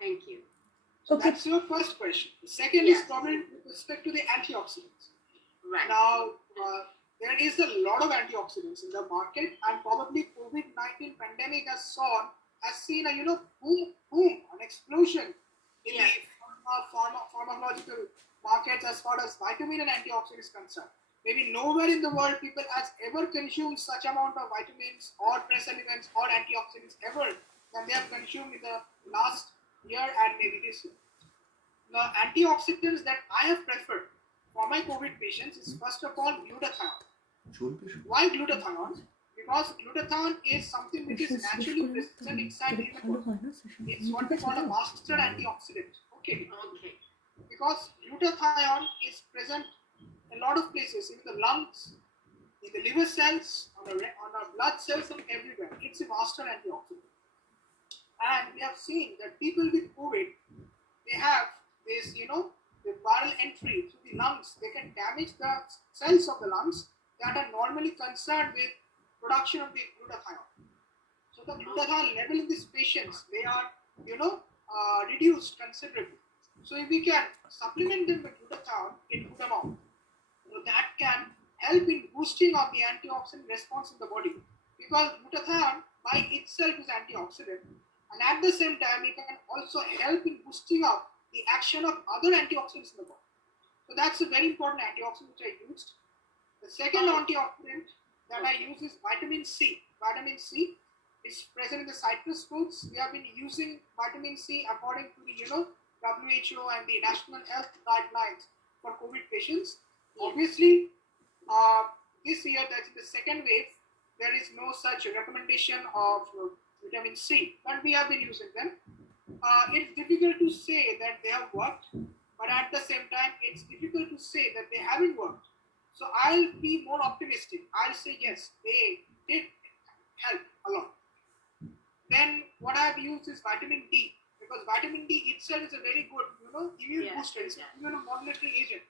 Thank you. So that's your first question. The second is probably with respect to the antioxidants. Right. Now, there is a lot of antioxidants in the market, and probably COVID-19 pandemic has has seen a boom, an explosion in Yeah. the pharmacological markets as far as vitamin and antioxidant is concerned. Maybe nowhere in the world people has ever consumed such amount of vitamins or trace elements or antioxidants ever than they have consumed in the last year and maybe this year. The antioxidants that I have preferred for my COVID patients is first of all glutathione. Why glutathione? Because glutathione is something which is naturally present inside the human body. It's what we call a master antioxidant. Okay. Okay. Because glutathione is present in a lot of places, in the lungs, in the liver cells, on our blood cells, and everywhere. It's a master antioxidant. And we have seen that people with COVID, they have this, the viral entry through the lungs. They can damage the cells of the lungs that are normally concerned with production of the glutathione. So the glutathione level in these patients, they are, reduced considerably. So if we can supplement them with glutathione in good amount, that can help in boosting of the antioxidant response in the body. Because glutathione by itself is antioxidant, and at the same time, it can also help in boosting up the action of other antioxidants in the body. So that's a very important antioxidant which I used. The second antioxidant that I use is vitamin C. Vitamin C is present in the citrus fruits. We have been using vitamin C according to the WHO and the National Health Guidelines for COVID patients. Obviously, this year, that's in the second wave, there is no such recommendation of vitamin C, but we have been using them. It's difficult to say that they have worked, but at the same time, it's difficult to say that they haven't worked. So I'll be more optimistic. I'll say yes, they did help a lot. Then what I've used is vitamin D, because vitamin D itself is a very good, immune booster. It's an immunomodulatory agent.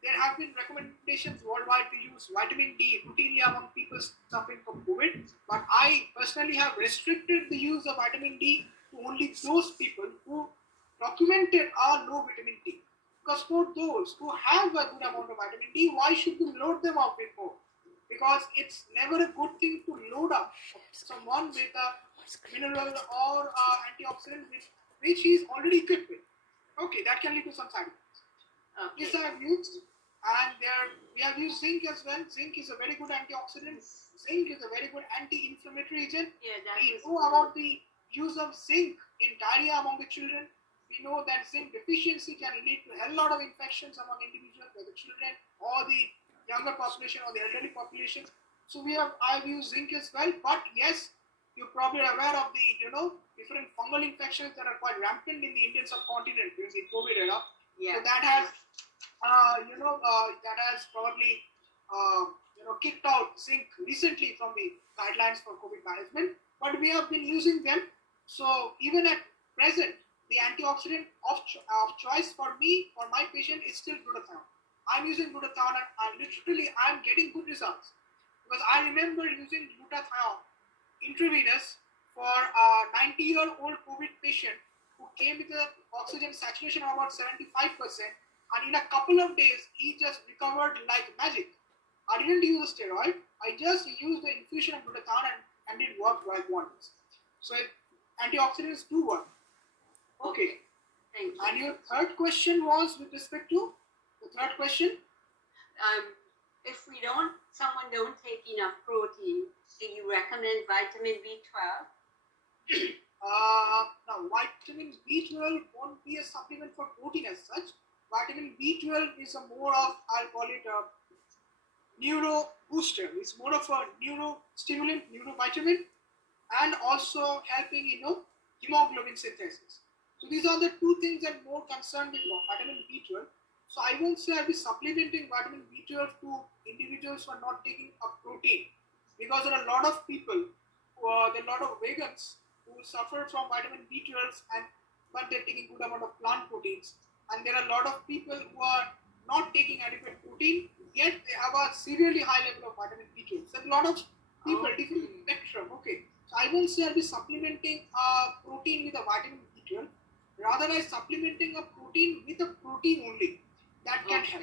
There have been recommendations worldwide to use vitamin D routinely among people suffering from COVID, but I personally have restricted the use of vitamin D to only those people who documented are low vitamin D. Because for those who have a good amount of vitamin D, why should we load them up with more? Because it's never a good thing to load up someone with a mineral or antioxidant which he is already equipped with. Okay, that can lead to some side effects. Okay. This I have used, and we have used zinc as well. Zinc is a very good antioxidant. Zinc is a very good anti-inflammatory agent. Yeah, that We is know about the use of zinc in diarrhea among the children. We know that zinc deficiency can lead to a hell lot of infections among individuals, whether children or the younger population or the elderly population. So I've used zinc as well. But yes, you're probably aware of the different fungal infections that are quite rampant in the Indian subcontinent during the COVID era. Yeah. So that has that has probably kicked out zinc recently from the guidelines for COVID management. But we have been using them. So even at present, the antioxidant of choice for me, for my patient, is still glutathione. I'm using glutathione, and literally I'm getting good results. Because I remember using glutathione intravenous for a 90-year-old COVID patient who came with an oxygen saturation of about 75%, and in a couple of days, he just recovered like magic. I didn't use a steroid. I just used the infusion of glutathione and it worked like wonders. So antioxidants do work. Okay. Thank you. And your third question was with respect to the third question? If someone don't take enough protein, do you recommend vitamin B12? Now, vitamin B12 won't be a supplement for protein as such. Vitamin B12 is a more of, I'll call it a neuro booster. It's more of a neurostimulant, neurovitamin, and also helping, hemoglobin synthesis. So these are the two things that are more concerned with vitamin B12. So I won't say I'll be supplementing vitamin B12 to individuals who are not taking a protein, because there are a lot of people, there are a lot of vegans who suffer from vitamin B12 but they're taking good amount of plant proteins. And there are a lot of people who are not taking adequate protein, yet they have a severely high level of vitamin B12. So a lot of people, different spectrum. Okay, so I won't say I'll be supplementing a protein with a vitamin B12. Rather, I'm supplementing a protein with a protein only. That can help.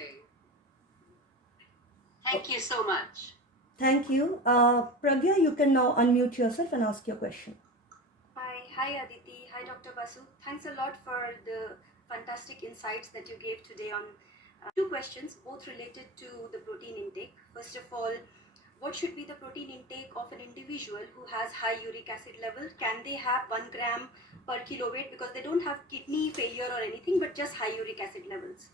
Thank you so much. Thank you. Pragya, you can now unmute yourself and ask your question. Hi Aditi, hi Dr. Basu. Thanks a lot for the fantastic insights that you gave today on two questions, both related to the protein intake. First of all, what should be the protein intake of an individual who has high uric acid level? Can they have 1 gram per kilo weight because they don't have kidney failure or anything, but just high uric acid levels?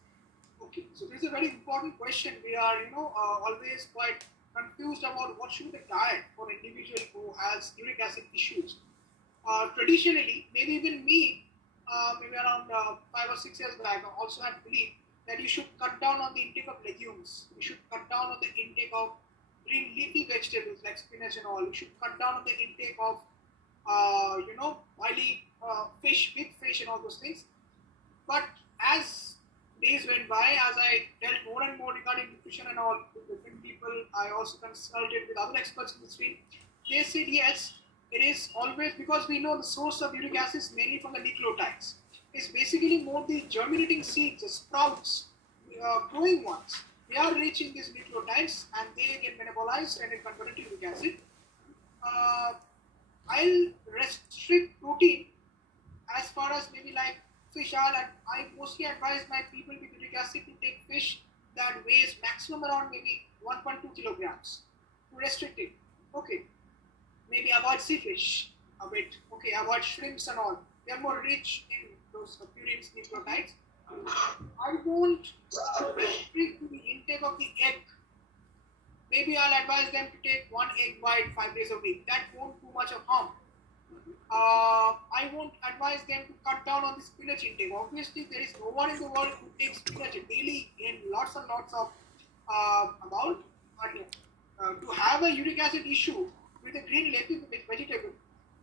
Okay, so this is a very important question. We are, always quite confused about what should be the diet for an individual who has uric acid issues. Traditionally, maybe even me, maybe around 5 or 6 years back, I also had believed that you should cut down on the intake of legumes. You should cut down on the intake of green leafy vegetables like spinach and all. You should cut down on the intake of, oily fish, big fish, and all those things. But as days went by, as I dealt more and more regarding nutrition and all with different people, I also consulted with other experts in this field. They said yes, it is always because we know the source of uric acid is mainly from the nucleotides. It's basically more the germinating seeds, the sprouts, growing ones. They are rich in these nucleotides and they get metabolized and converted to uric acid. I'll restrict protein as far as maybe like fish oil, and I mostly advise my people with uric acid to take fish that weighs maximum around maybe 1.2 kilograms to restrict it. Okay, maybe avoid sea fish a bit. Okay, avoid shrimps and all. They are more rich in those purines, nucleotides. I won't restrict the intake of the egg. Maybe I'll advise them to take 1 egg white 5 days a week. That won't do much of harm. I won't advise them to cut down on the spinach intake. Obviously, there is no one in the world who takes spinach daily in lots and lots of amount. To have a uric acid issue with a green leafy vegetable,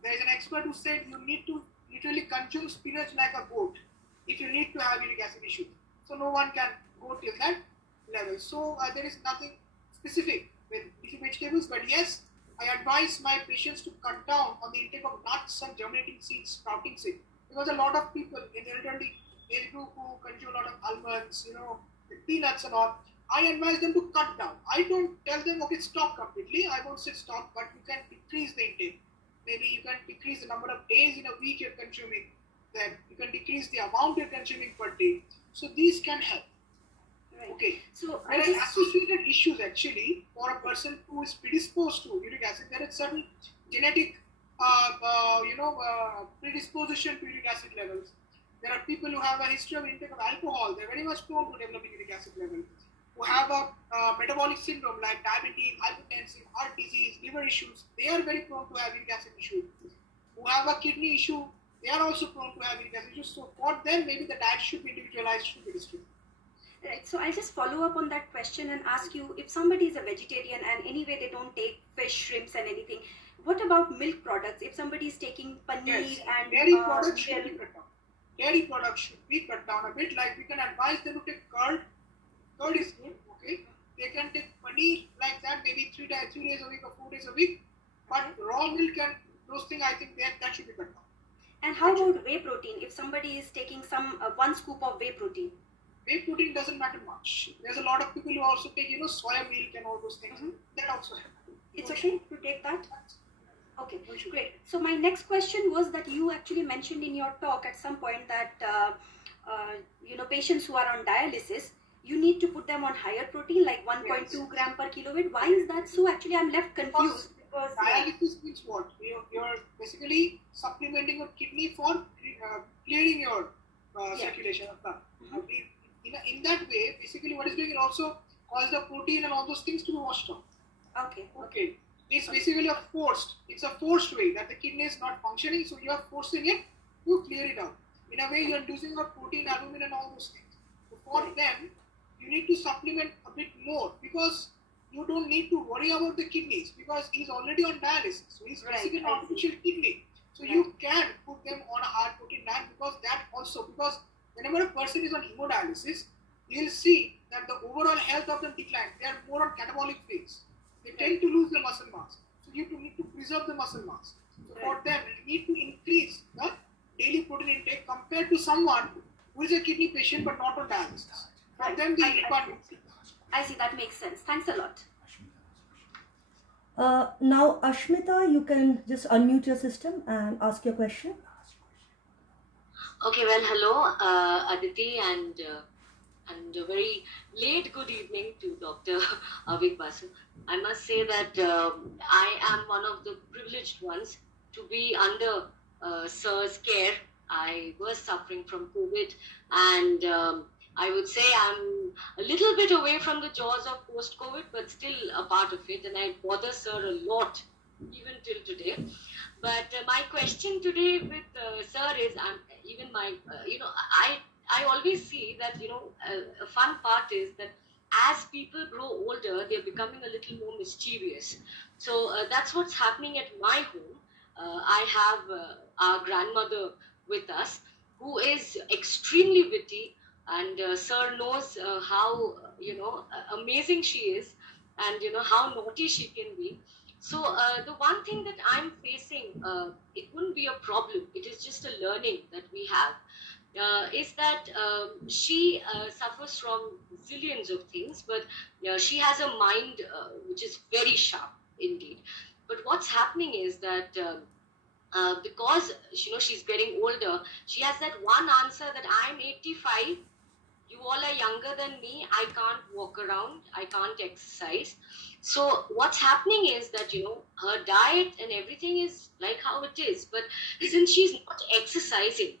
there is an expert who said you need to literally consume spinach like a goat if you need to have uric acid issue. So no one can go till that level. So there is nothing specific with leafy vegetables, but yes, I advise my patients to cut down on the intake of nuts and germinating seeds, sprouting seeds, because a lot of people in the elderly age group who consume a lot of almonds, the peanuts and all, I advise them to cut down. I don't tell them, okay, stop completely. I won't say stop, but you can decrease the intake. Maybe you can decrease the number of days in a week you're consuming them. You can decrease the amount you're consuming per day. So these can help. Right. Okay. So there are associated issues actually for a person who is predisposed to uric acid. There is certain genetic, predisposition to uric acid levels. There are people who have a history of intake of alcohol. They're very much prone to developing uric acid level. Who have a metabolic syndrome like diabetes, hypertension, heart disease, liver issues. They are very prone to have uric acid issues. Who have a kidney issue, they are also prone to have uric acid issues. So for them, maybe the diet should be individualized, should be distributed. Right, so I'll just follow up on that question and ask you, if somebody is a vegetarian and anyway they don't take fish, shrimps and anything, what about milk products? If somebody is taking paneer and dairy products should be cut down. Dairy products should be cut down a bit. Like we can advise them to take curd. Curd is good, okay? They can take paneer like that, maybe 3 days a week or 4 days a week. But raw milk and those things, I think that should be cut down. And how about whey protein? If somebody is taking some 1 scoop of whey protein? Whey protein doesn't matter much. There's a lot of people who also take, soya milk and all those things. That also happens. It's okay to take that? Okay, great. So my next question was that you actually mentioned in your talk at some point that, patients who are on dialysis, you need to put them on higher protein, like 1.2 gram per kilo weight. Why is that so? Actually, I'm left confused. Because dialysis means what? You're basically supplementing your kidney for clearing your circulation of blood. In that way, basically what is doing, it also causes the protein and all those things to be washed out. Okay. It's basically it's a forced way that the kidney is not functioning, so you are forcing it to clear it out. In a way, you are losing your protein, albumin and all those things. So for them, you need to supplement a bit more because you don't need to worry about the kidneys because he's already on dialysis. So he's basically an artificial kidney. So you can put them on a high protein diet because whenever a person is on hemodialysis, you'll see that the overall health of them declines. They are more on catabolic phase. They tend to lose their muscle mass. So you need to preserve the muscle mass. So for them, you need to increase the daily protein intake compared to someone who is a kidney patient but not on dialysis. For them, the requirement. I see, that makes sense. Thanks a lot. Now, Ashmita, you can just unmute your system and ask your question. Okay, well, hello, Aditi, and a very late good evening to Dr. Avik Basu. I must say that I am one of the privileged ones to be under Sir's care. I was suffering from COVID, and I would say I'm a little bit away from the jaws of post-COVID, but still a part of it, and I bother Sir a lot, even till today. But my question today with Sir is, even my, I always see that a fun part is that as people grow older, they're becoming a little more mischievous. So that's what's happening at my home. I have our grandmother with us, who is extremely witty, and Sir knows how amazing she is, and how naughty she can be. So the one thing that I'm facing, it wouldn't be a problem. It is just a learning that we have. Is that she suffers from zillions of things, but she has a mind which is very sharp indeed. But what's happening is that because she's getting older, she has that one answer that I'm 85, you all are younger than me, I can't walk around, I can't exercise. So what's happening is that her diet and everything is like how it is, but since she's not exercising,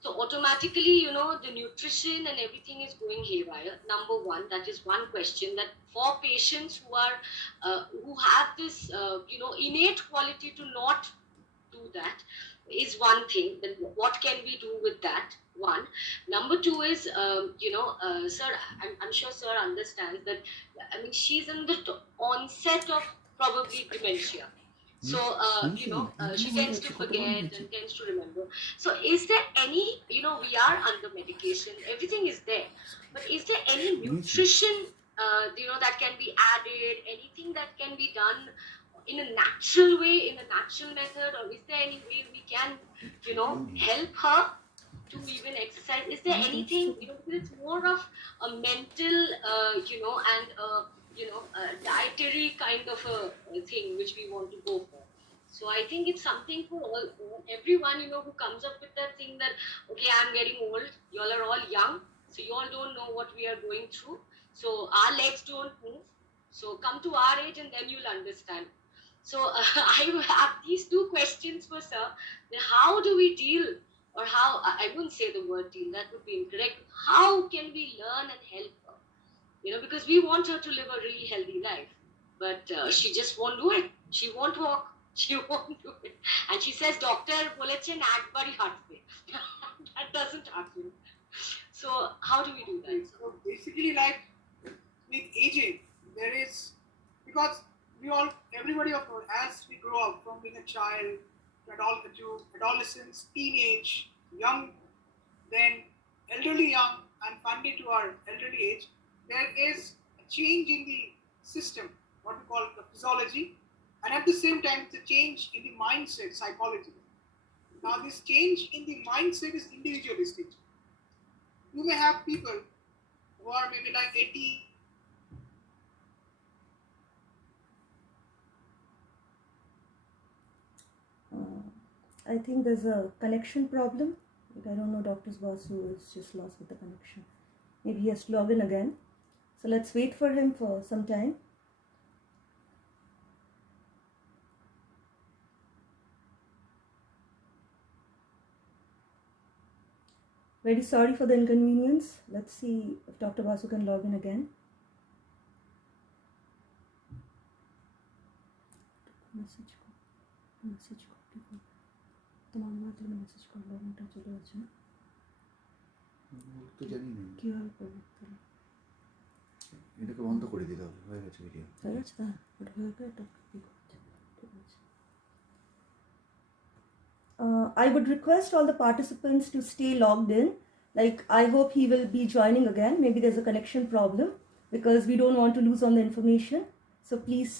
so automatically the nutrition and everything is going haywire. Number one, that is one question, that for patients who have this innate quality to not do that, is one thing. Then what can we do with that? One. Number two is, Sir, I'm sure Sir understands that. I mean, she's in the onset of probably dementia. So, she tends to forget and tends to remember. So, is there any, we are under medication, everything is there, but is there any nutrition, that can be added, anything that can be done in a natural way, in a natural method, or is there any way we can, help her to even exercise? Is there anything, because it's more of a mental, and a dietary kind of a thing which we want to go for. So I think it's something for everyone, who comes up with that thing that, okay, I'm getting old, y'all are all young, so you all don't know what we are going through. So our legs don't move. So come to our age and then you'll understand. So I have these two questions for Sir. How do we deal, or how, I wouldn't say the word deal, that would be incorrect. How can we learn and help her? Because we want her to live a really healthy life, but she just won't do it. She won't walk. She won't do it. And she says, Doctor, bolechen ekbari hatbe. That doesn't happen. So how do we do that? So basically, like with aging, there is, because everybody of us, as we grow up from being a child to adolescence, teenage, young, then elderly young, and finally to our elderly age, there is a change in the system, what we call the physiology, and at the same time, it's a change in the mindset, psychology. Now, this change in the mindset is individualistic. You may have people who are maybe like 80. I think there's a connection problem. I don't know, Dr. Basu is just lost with the connection. Maybe he has to log in again. So let's wait for him for some time. Very sorry for the inconvenience. Let's see if Dr. Basu can log in again. Message তোমার মধ্যে message করলো ওটা চলে গেছে না তো জানি না কীভাবে করবো তাহলে এটাকে বন্ধ করে দিতে হবে হয়ে গেছে ভিডিও হয়ে গেছে তা ওটা হয়ে গেলে এটা কী করছে ঠিক আছে I would request all the participants to stay logged in. Like, I hope he will be joining again. Maybe there's a connection problem because we don't want to lose on the information. So please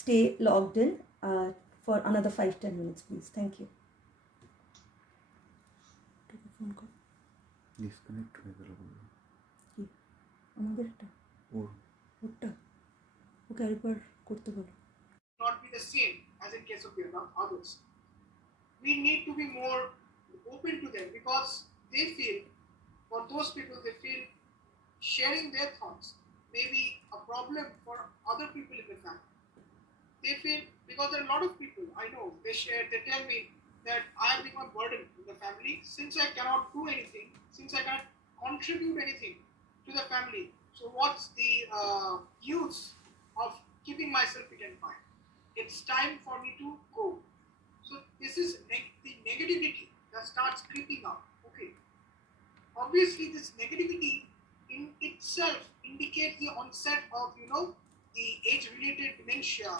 stay logged in for another 5-10 minutes, please. Thank you. Phone কর disconnect হয়ে গেল বললো কি আমাদেরটা ওরটা ওকে আরেকবার করতে বলো Not be the same as in case of others. We need to be more open to them, because they feel, for those people, they feel sharing their thoughts may be a problem for other people in the family. They feel, because there are a lot of people I know, they tell me that I have become a burden in the family since I cannot do anything, since I cannot contribute anything to the family. So what's the use of keeping myself fit and fine? It's time for me to go. So this is the negativity that starts creeping up. Okay. Obviously, this negativity in itself indicates the onset of, the age-related dementia,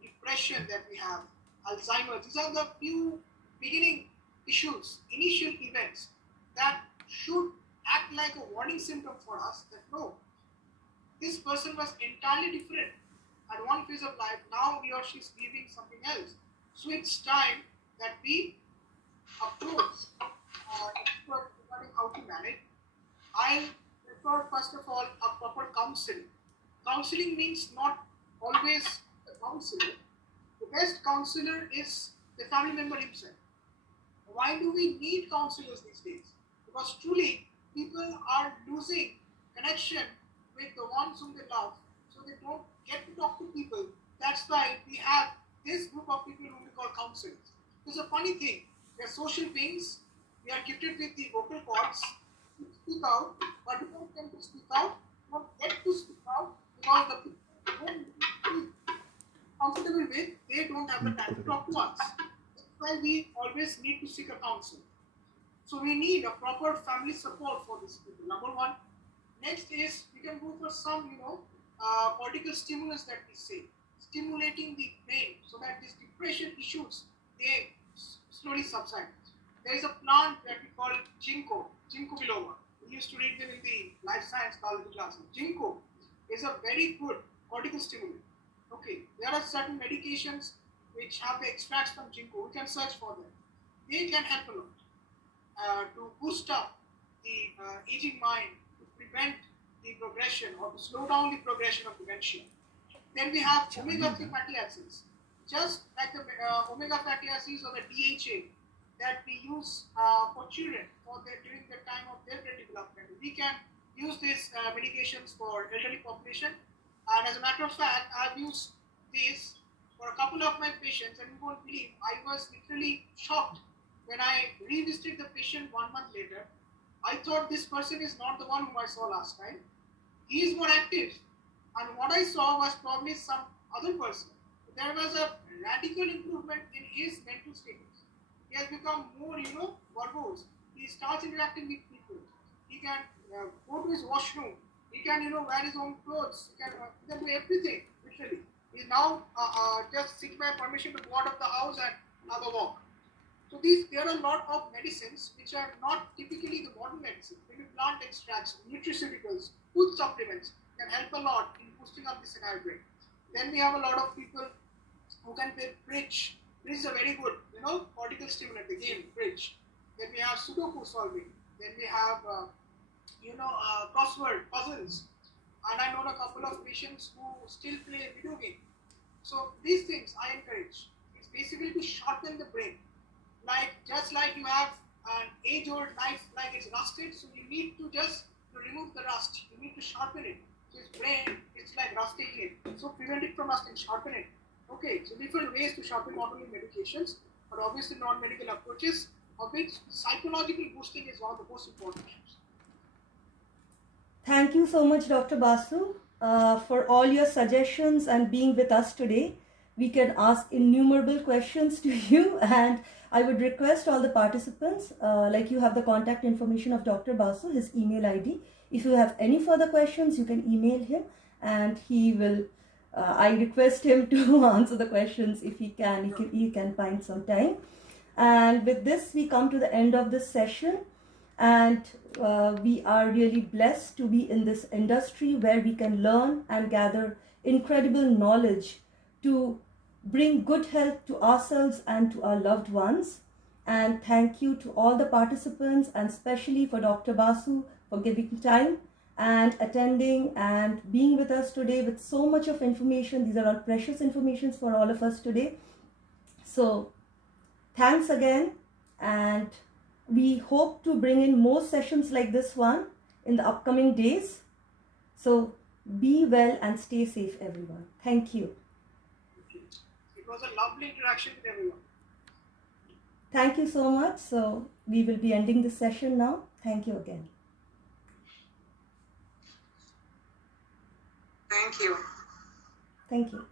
depression that we have, Alzheimer's. These are the few beginning issues, initial events that should act like a warning symptom for us that no, this person was entirely different at one phase of life. Now he or she is living something else. So it's time that we approach experts regarding how to manage. I prefer, first of all, a proper counseling. Counseling means not always a counselor. The best counselor is the family member himself. Why do we need counselors these days? Because truly, people are losing connection with the ones whom they love, so they don't get to talk to people. That's why we have this group of people whom we call counselors. It's a funny thing. We are social beings. We are gifted with the vocal cords to speak out, but we don't tend to speak out. We don't get to speak out because the people whom we feel comfortable with, they don't have the time to talk to us. That's why we always need to seek a counsel. So we need a proper family support for these people. Number one. Next is we can go for some, cortical stimulus that we say, stimulating the brain so that these depression issues, they slowly subside. There is a plant that we call ginkgo biloba. We used to read them in the life science biology classes. Ginkgo is a very good cortical stimulant. Okay, there are certain medications which have the extracts from ginkgo. We can search for them. They can help a lot to boost up the aging mind, prevent the progression or to slow down the progression of dementia. Then we have omega-3 fatty acids, just like the omega fatty acids or the DHA that we use for children during the time of their brain development. We can use these medications for elderly population, and as a matter of fact, I've used these for a couple of my patients, and you won't believe, I was literally shocked when I revisited the patient 1 month later. I thought this person is not the one whom I saw last time. He is more active. And what I saw was probably some other person. There was a radical improvement in his mental status. He has become more, verbose. He starts interacting with people. He can go to his washroom. He can, wear his own clothes. He can do everything, literally. He now just seeks my permission to go out of the house and have a walk. So there are a lot of medicines which are not typically the modern medicine. Maybe plant extracts, nutraceuticals, food supplements can help a lot in boosting up the senile brain. Then we have a lot of people who can play bridge. Bridge is a very good, cortical stimulant, the game, bridge. Then we have Sudoku solving. Then we have, crossword puzzles. And I know a couple of patients who still play video game. So these things I encourage. It's basically to shorten the brain. Just like you have an age-old knife, like it's rusted, so you need to just remove the rust. You need to sharpen it. So its brain, it's like rusting it. So prevent it from rusting, sharpen it. Okay, so different ways to sharpen not only medications, but obviously non-medical approaches, of which psychological boosting is one of the most important issues. Thank you so much, Dr. Basu, for all your suggestions and being with us today. We can ask innumerable questions to you, and I would request all the participants, like you have the contact information of Dr. Basu, his email ID. If you have any further questions, you can email him, and he will, I request him to answer the questions if he can. He can find some time. And with this, we come to the end of this session. And we are really blessed to be in this industry where we can learn and gather incredible knowledge to bring good health to ourselves and to our loved ones. And thank you to all the participants, and especially for Dr. Basu for giving time and attending and being with us today with so much of information. These are all precious informations for all of us today. So thanks again, and We hope to bring in more sessions like this one in the upcoming days. So be well and stay safe, everyone. Thank you. It was a lovely interaction with everyone. Thank you so much. So we will be ending the session now. Thank you again. Thank you. Thank you.